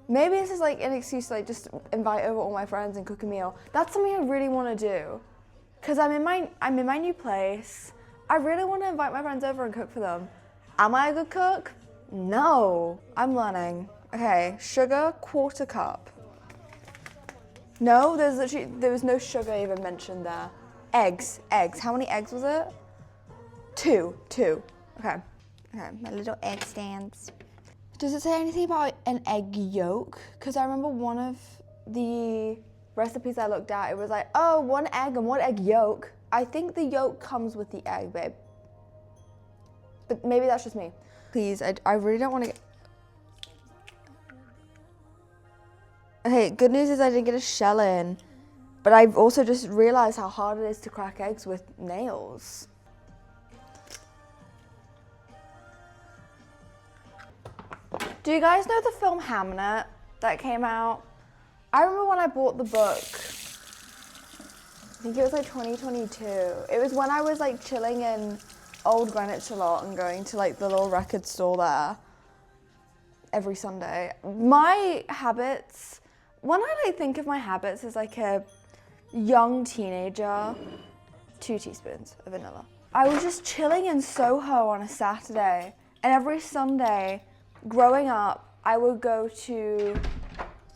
Maybe this is like an excuse to like just invite over all my friends and cook a meal. That's something I really want to do because I'm in my new place. I really want to invite my friends over and cook for them. Am I a good cook? No, I'm learning. Okay, sugar, 1/4 cup. No, there was no sugar even mentioned there. Eggs. How many eggs was it? 2. Okay, my little egg stands. Does it say anything about an egg yolk? Because I remember one of the recipes I looked at, it was like, oh, 1 egg and 1 egg yolk. I think the yolk comes with the egg, babe. But maybe that's just me. Please, I really don't want to get... Okay, good news is I didn't get a shell in. But I've also just realized how hard it is to crack eggs with nails. Do you guys know the film Hamnet that came out? I remember when I bought the book, I think it was like 2022. It was when I was like chilling in Old Greenwich a lot and going to like the little record store there every Sunday. My habits, when I like think of my habits as like a young teenager, 2 teaspoons of vanilla. I was just chilling in Soho on a Saturday, and every Sunday growing up, I would go to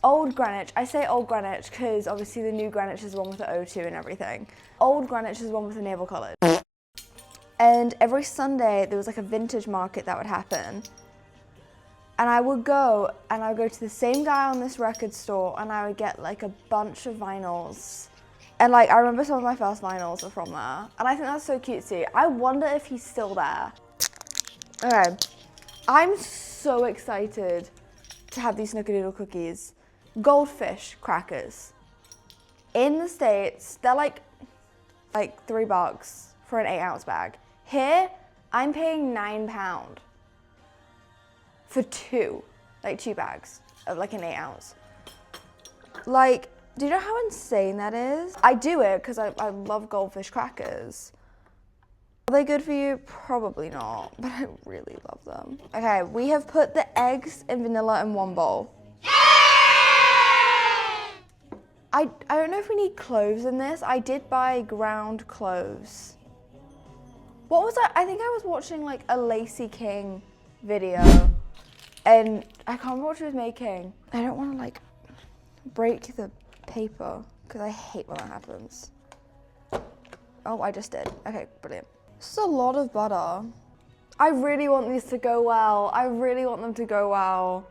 Old Greenwich. I say Old Greenwich because obviously the new Greenwich is the one with the O2 and everything. Old Greenwich is the one with the Naval College. And every Sunday there was like a vintage market that would happen. And I would go to the same guy on this record store and I would get like a bunch of vinyls. And like I remember some of my first vinyls were from there. And I think that's so cutesy. I wonder if he's still there. Okay, I'm so excited to have these snickerdoodle cookies. Goldfish crackers. In the States, they're like $3 for an 8-ounce bag. Here, I'm paying £9 for 2 bags of like an 8-ounce. Like, do you know how insane that is? I do it because I love goldfish crackers. Are they good for you? Probably not, but I really love them. Okay, we have put the eggs and vanilla in one bowl. I don't know if we need cloves in this. I did buy ground cloves. What was that? I think I was watching like a Lacey King video and I can't remember what she was making. I don't want to like break the paper because I hate when that happens. Oh, I just did. Okay, brilliant. This is a lot of butter. I really want these to go well. I really want them to go well.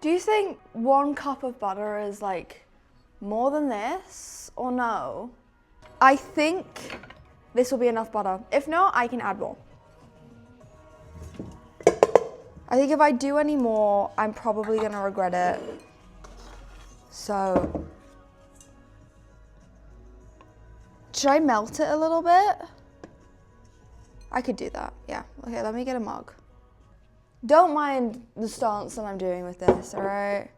Do you think 1 cup of butter is like more than this or no? I think this will be enough butter. If not, I can add more. I think if I do any more, I'm probably gonna regret it. So, should I melt it a little bit? I could do that, yeah. Okay, let me get a mug. Don't mind the stance that I'm doing with this, all right?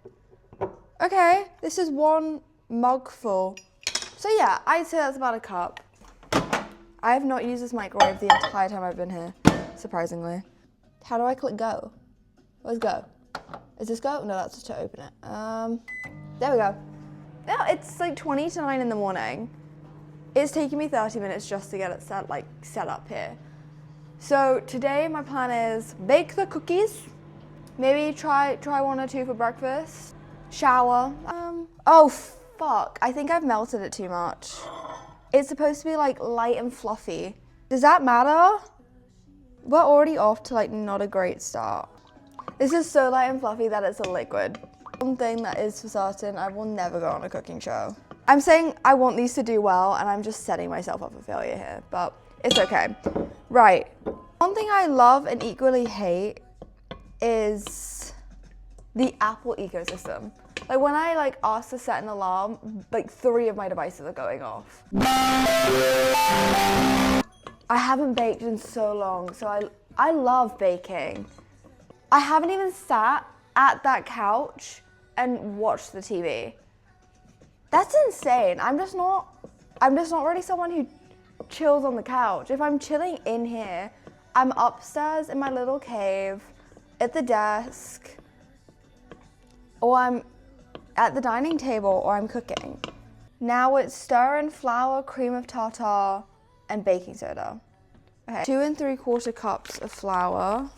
Okay, this is 1 mug full. So yeah, I'd say that's about a cup. I have not used this microwave the entire time I've been here, surprisingly. How do I click go? Where's go? Is this go? No, that's just to open it. There we go. Yeah, it's like 20 to 9 in the morning. It's taking me 30 minutes just to get it set up here. So today my plan is bake the cookies, maybe try 1 or 2 for breakfast, shower. Oh fuck, I think I've melted it too much. It's supposed to be like light and fluffy. Does that matter? We're already off to like not a great start. This is so light and fluffy that it's a liquid. One thing that is for certain, I will never go on a cooking show. I'm saying I want these to do well and I'm just setting myself up for failure here, but it's okay. Right, one thing I love and equally hate is the Apple ecosystem. Like when I like ask to set an alarm, like 3 of my devices are going off. I haven't baked in so long, so I love baking. I haven't even sat at that couch and watched the TV. That's insane. I'm just not really someone who chills on the couch. If I'm chilling in here, I'm upstairs in my little cave at the desk, or I'm at the dining table, or I'm cooking. Now it's stir in flour, cream of tartar, and baking soda. Okay, 2 3/4 cups of flour.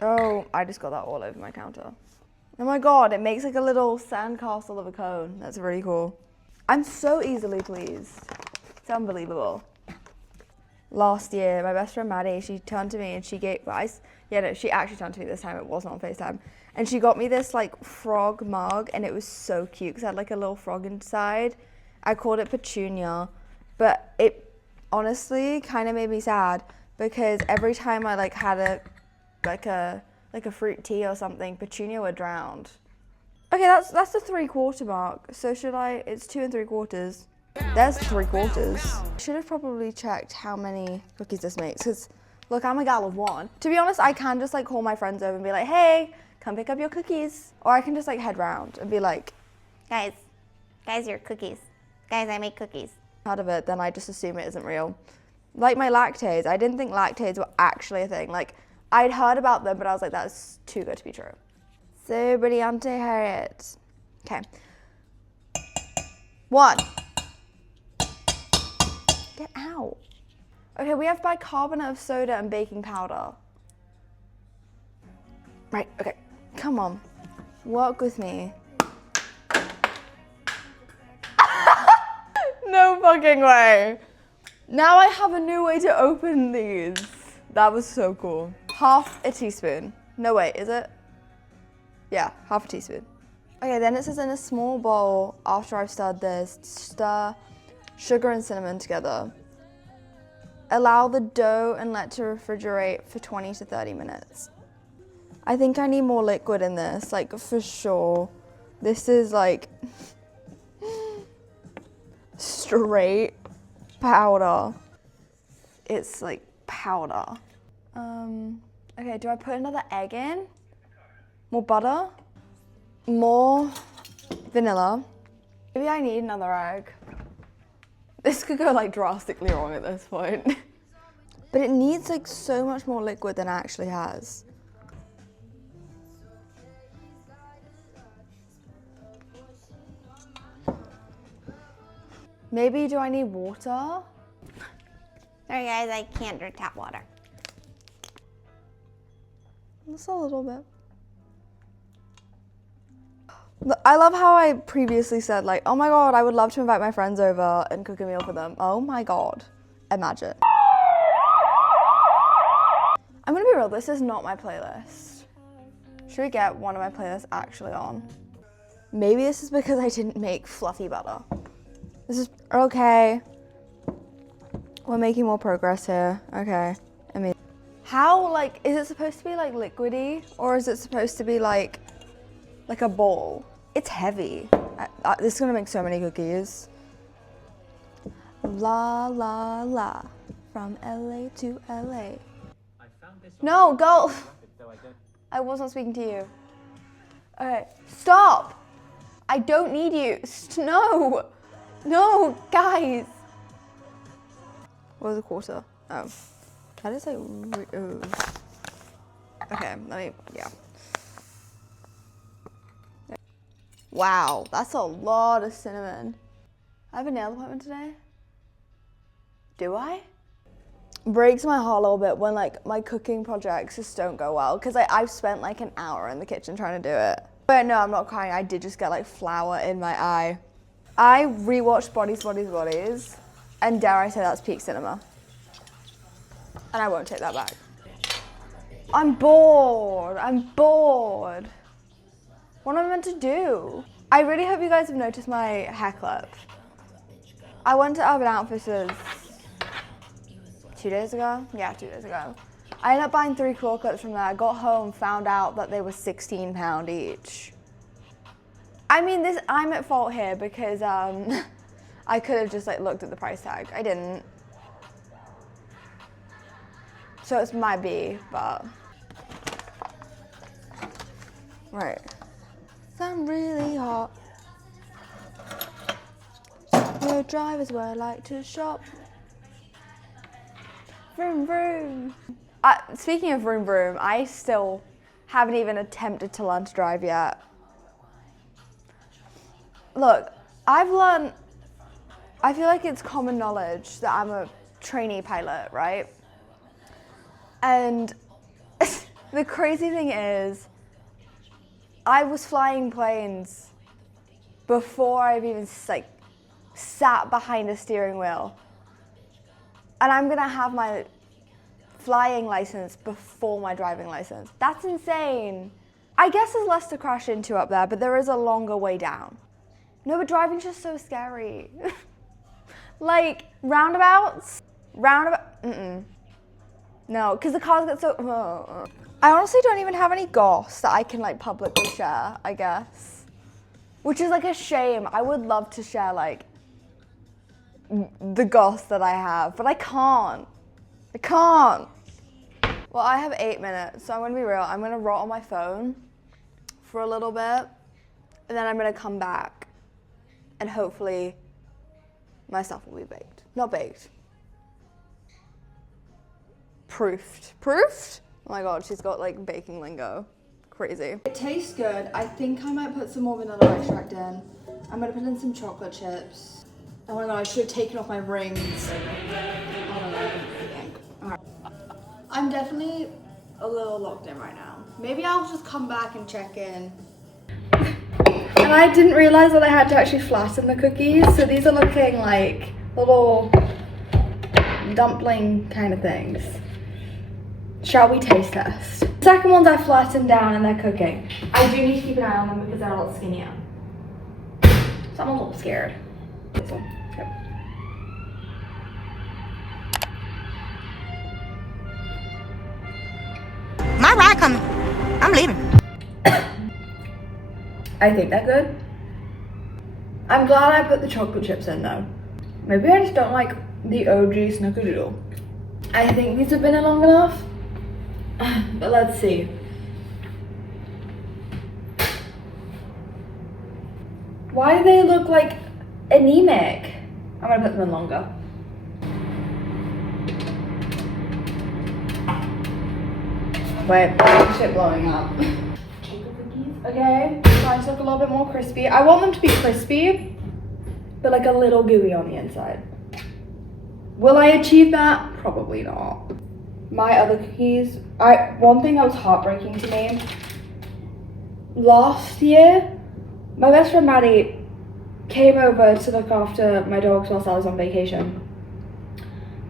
Oh, I just got that all over my counter. Oh my god, it makes like a little sandcastle of a cone. That's really cool. I'm so easily pleased. It's unbelievable. Last year, my best friend Maddie, she turned to me and she gave, she actually turned to me this time, it wasn't on FaceTime. And she got me this like frog mug and it was so cute because it had like a little frog inside. I called it Petunia, but it honestly kind of made me sad because every time I like had a fruit tea or something, Petunia would drown. Okay, that's the 3/4 mark. So should I, it's 2 3/4. There's 3/4. I should have probably checked how many cookies this makes because look, I'm a gal of 1. To be honest, I can just like call my friends over and be like, hey, come pick up your cookies. Or I can just like head round and be like, guys, your cookies. Guys, I make cookies. Out of it, then I just assume it isn't real. Like my lactase, I didn't think lactase were actually a thing. Like I'd heard about them, but I was like, that's too good to be true. So brillante, Harriet. Okay. 1. Get out. Okay, we have bicarbonate of soda and baking powder. Right, okay, come on. Work with me. No fucking way. Now I have a new way to open these. That was so cool. 1/2 teaspoon. No, wait, is it? Yeah, 1/2 teaspoon. Okay, then it says in a small bowl, after I've stirred this, stir sugar and cinnamon together. Allow the dough and let to refrigerate for 20 to 30 minutes. I think I need more liquid in this, like for sure. This is like straight powder. It's like powder. Okay, do I put another egg in? More butter? More vanilla? Maybe I need another egg. This could go like drastically wrong at this point. But it needs like so much more liquid than it actually has. Maybe do I need water? Sorry guys, I can't drink tap water. Just a little bit. I love how I previously said like, oh my god, I would love to invite my friends over and cook a meal for them. Oh my god, imagine. I'm gonna be real, this is not my playlist. Should we get one of my playlists actually on? Maybe this is because I didn't make fluffy butter. This is okay. We're making more progress here. Okay. I mean, how, like, is it supposed to be like liquidy or is it supposed to be like a ball? It's heavy. This is gonna make so many cookies. La la la, from LA to LA. No, go. I wasn't speaking to you. Okay, stop. I don't need you. No, no, guys. What was a quarter? Oh, that is like. Oh. Okay, let me. Yeah. Wow, that's a lot of cinnamon. I have a nail appointment today. Do I? Breaks my heart a little bit when like my cooking projects just don't go well because I've spent like an hour in the kitchen trying to do it. But no, I'm not crying. I did just get like flour in my eye. I rewatched Bodies, and dare I say that's peak cinema. And I won't take that back. I'm bored. What am I meant to do? I really hope you guys have noticed my hair clip. I went to Urban Outfitters 2 days ago? Yeah, 2 days ago. I ended up buying 3 claw clips from there. I got home, found out that they were £16 each. I mean, I'm at fault here because I could have just like looked at the price tag. I didn't. So it's my B, but. Right. I'm really hot. Your drive is where I like to shop. Vroom vroom. Speaking of vroom vroom, I still haven't even attempted to learn to drive yet. Look, I've learned, I feel like it's common knowledge that I'm a trainee pilot, right? And the crazy thing is, I was flying planes before I've even like sat behind a steering wheel. And I'm gonna have my flying license before my driving license. That's insane. I guess there's less to crash into up there, but there is a longer way down. No, but driving's just so scary. Like, roundabouts? No, because the cars get so... I honestly don't even have any goss that I can like publicly share, I guess. Which is like a shame. I would love to share like the goss that I have, but I can't. Well, I have 8 minutes, so I'm gonna be real. I'm gonna rot on my phone for a little bit, and then I'm gonna come back, and hopefully my stuff will be baked. Not baked. Proofed. Proofed? Oh my god, she's got like baking lingo. Crazy. It tastes good. I think I might put some more vanilla extract in. I'm gonna put in some chocolate chips. Oh my god, I should have taken off my rings. Alright. I'm definitely a little locked in right now. Maybe I'll just come back and check in. And I didn't realize that I had to actually flatten the cookies. So these are looking like little dumpling kind of things. Shall we taste test? The second ones I flattened down and they're cooking. I do need to keep an eye on them because they're a little skinnier. So I'm a little scared. This one. Okay. My ride coming. I'm leaving. I think they're good. I'm glad I put the chocolate chips in though. Maybe I just don't like the OG snickerdoodle. I think these have been in long enough. But let's see. Why do they look like anemic? I'm gonna put them in longer. Wait, shit blowing up. Chocolate cookies, okay. Trying to look a little bit more crispy. I want them to be crispy, but like a little gooey on the inside. Will I achieve that? Probably not. My other cookies, one thing that was heartbreaking to me, last year, my best friend Maddie came over to look after my dogs whilst I was on vacation.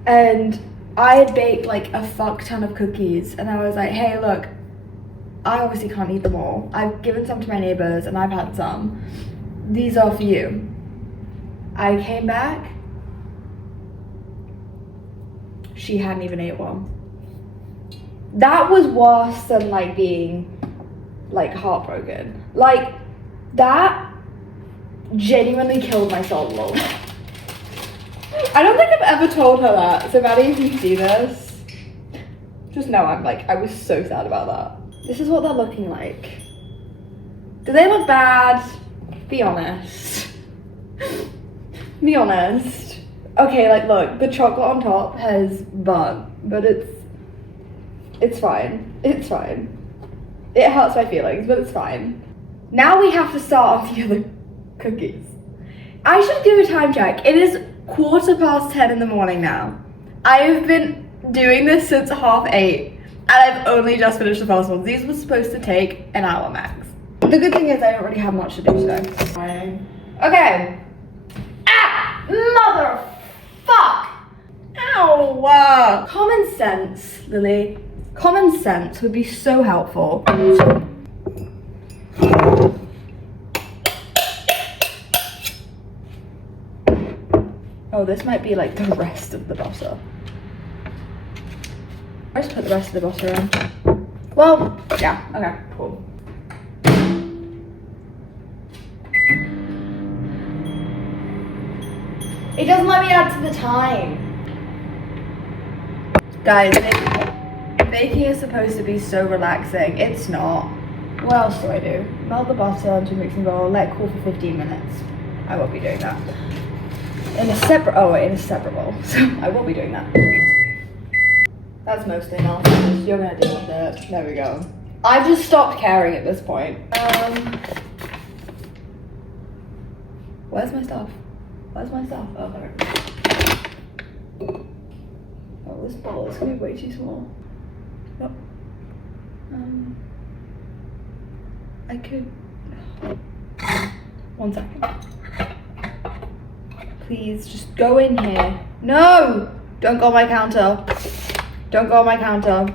And I had baked like a fuck ton of cookies, and I was like, hey, look, I obviously can't eat them all. I've given some to my neighbors and I've had some. These are for you. I came back. She hadn't even ate one. That was worse than like being like heartbroken. Like that genuinely killed my soul a little bit. I don't think I've ever told her that. So Maddie, if you see this, just know I was so sad about that. This is what they're looking like. Do they look bad? Be honest. Be honest. Okay, like look, the chocolate on top has burnt, but it's fine. It's fine. It hurts my feelings, but it's fine. Now we have to start on the other cookies. I should do a time check. It is 10:15 in the morning now. I have been doing this since 8:30. And I've only just finished the first ones. These were supposed to take an hour max. The good thing is I don't really have much to do today. Okay. Ah! Motherfuck! Ow! Common sense, Lily. Common sense would be so helpful. Oh, this might be like the rest of the butter. I just put the rest of the butter in. Well, yeah, okay, cool. It doesn't let me add to the time. Guys, baking is supposed to be so relaxing. It's not. What else do I do? Melt the butter into a mixing bowl, let cool for 15 minutes. I will be doing that. In a separate bowl. So I will be doing that. That's mostly nonsense. You're gonna deal with it. There we go. I've just stopped caring at this point. Where's my stuff? Where's my stuff? Oh, there it is. Oh, this bowl is gonna be way too small. Oh. I could. 1 second. Please, just go in here. No! Don't go on my counter. Don't go on my counter.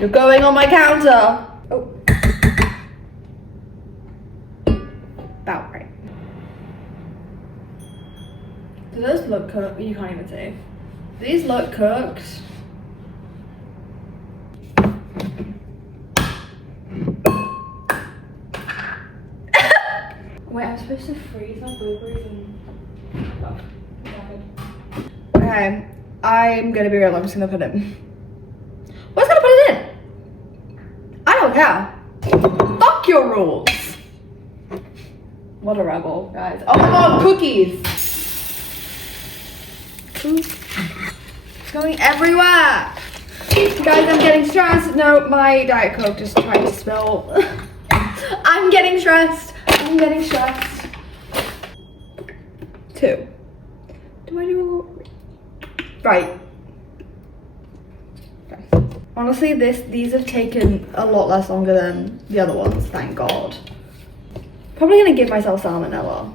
You're going on my counter. Oh. About right. Do those look cooked? You can't even see. These look cooked. Wait, I'm supposed to freeze my blueberries and... Oh. Okay, I'm gonna be real, I'm just gonna put it in. What's gonna put it in? I don't care. Fuck your rules. What a rebel, guys. Oh my god, cookies! It's going everywhere! Guys, I'm getting stressed. No, my Diet Coke just tried to spill. I'm getting stressed. I'm getting stressed. 2. Do I do a little... Right. Okay. Honestly, these have taken a lot less longer than the other ones, thank God. Probably gonna give myself salmonella.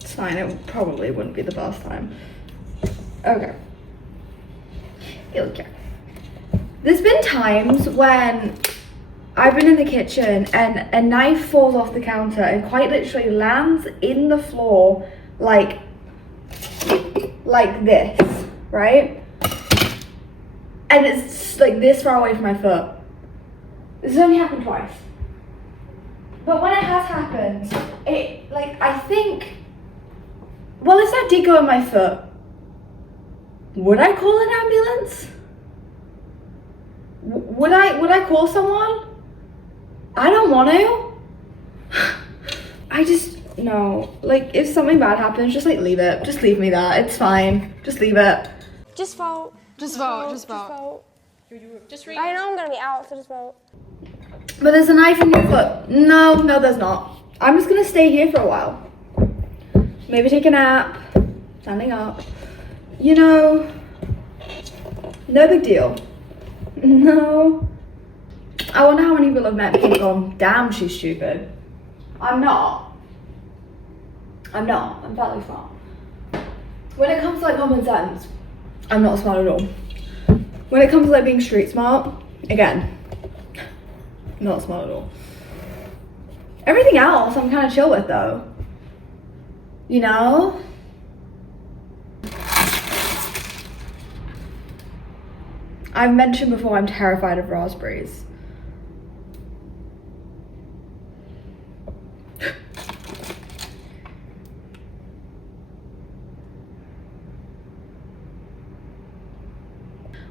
It's fine, it probably wouldn't be the first time. Okay. Okay. There's been times when I've been in the kitchen and a knife falls off the counter and quite literally lands in the floor like this, right? And it's like this far away from my foot. This has only happened twice. But when it has happened, it, like, I think, well, if that did go in my foot, would I call an ambulance? Would I call someone? I don't want to. I just, no. Like, if something bad happens, just like leave it. Just leave me that. It's fine. Just leave it. Just vote. Just vote. Just vote. Just read. I know I'm gonna be out, so just vote. But there's a knife in your foot. No, there's not. I'm just gonna stay here for a while. Maybe take a nap, standing up. You know, no big deal. No. I wonder how many people have met me and gone, damn, she's stupid. I'm not. I'm fairly smart. When it comes to like common sense, I'm not smart at all. When it comes to like being street smart, again, not smart at all. Everything else I'm kind of chill with though. You know? I've mentioned before I'm terrified of raspberries.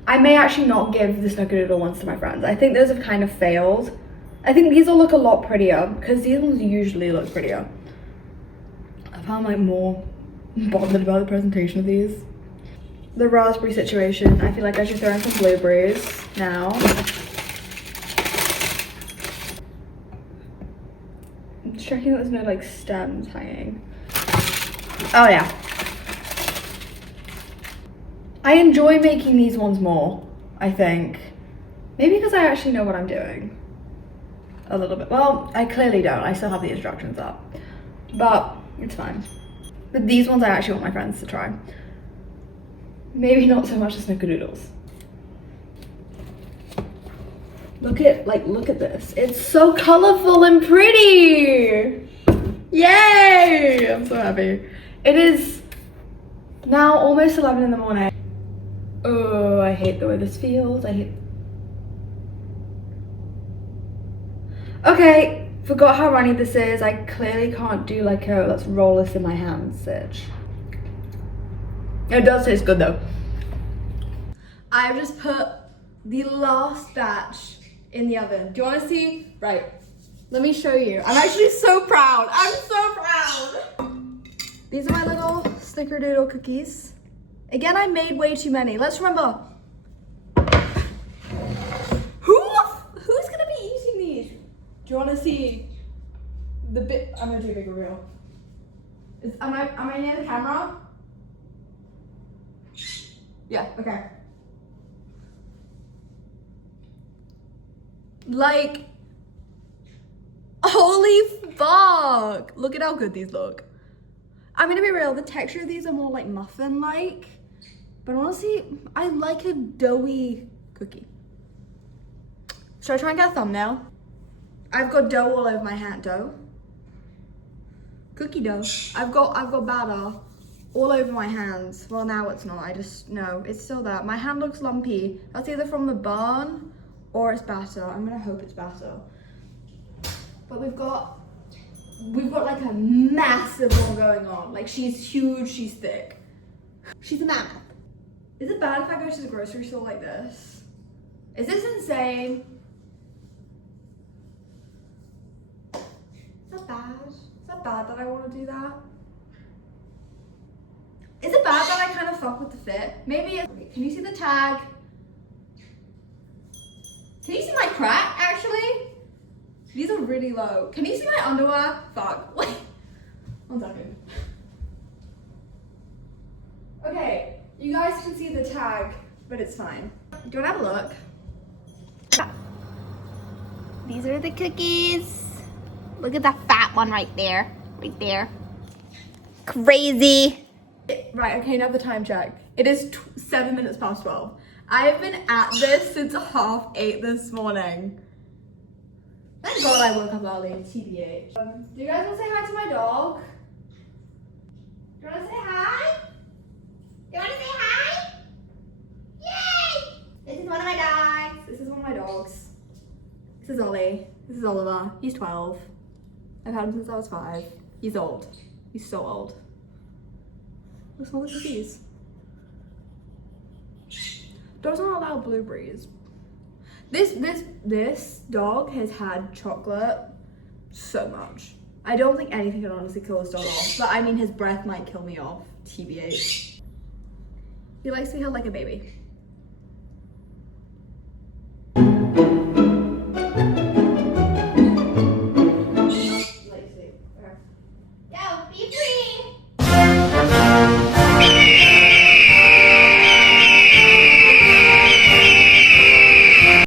I may actually not give the snickerdoodle ones to my friends. I think those have kind of failed. I think these will look a lot prettier because these ones usually look prettier. I found like more bothered about the presentation of these. The raspberry situation, I feel like I should throw in some blueberries now. I'm just checking that there's no like stems hanging. Oh yeah. I enjoy making these ones more, I think. Maybe because I actually know what I'm doing. A little bit. Well, I clearly don't. I still have the instructions up. But it's fine. But these ones I actually want my friends to try. Maybe not so much the snickerdoodles. Look at this. It's so colorful and pretty. Yay! I'm so happy. It is now almost 11 in the morning. Oh, I hate the way this feels. Okay, forgot how runny this is. I clearly can't do like a let's roll this in my hand stitch. It does taste good though. I've just put the last batch in the oven. Do you want to see? Right, let me show you. I'm actually so proud. I'm so proud. These are my little snickerdoodle cookies. Again, I made way too many. Let's remember. Who's gonna be eating these? Do you want to see the bit? I'm gonna do a big reveal. Am I near the camera? Yeah. Okay. Like, holy fuck! Look at how good these look. I'm gonna be real. The texture of these are more like muffin-like. But honestly, I like a doughy cookie. Should I try and get a thumbnail? I've got dough all over my hand. Dough? Cookie dough. I've got batter all over my hands. Well, now it's not. No, it's still there. My hand looks lumpy. That's either from the barn or it's batter. I'm gonna hope it's batter. But we've got like a massive one going on. Like she's huge, she's thick. She's a mammoth. Is it bad if I go to the grocery store like this? Is this insane? Is that bad? Is that bad that I want to do that? Is it bad that I kind of fuck with the fit? Maybe it's... Can you see the tag? Can you see my crack, actually? These are really low. Can you see my underwear? Fuck. Wait. 1 second. Okay, you guys can see the tag, but it's fine. Do you want to have a look? These are the cookies. Look at that fat one right there. Right there. Crazy. Right, okay, now the time check. It is 7 minutes past 12. I have been at this since 8:30 this morning. Thank God I woke up early, TBH. Do you guys want to say hi to my dog? Do you want to say hi? You want to say hi? Yay! This is one of my dogs. This is one of my dogs. This is Ollie. This is Oliver. He's 12. I've had him since I was 5. He's old. He's so old. Look at all the cookies. Dogs aren't allowed blueberries. This dog has had chocolate so much. I don't think anything can honestly kill this dog off, but I mean his breath might kill me off, TBH. He likes to be held like a baby. Go, be free.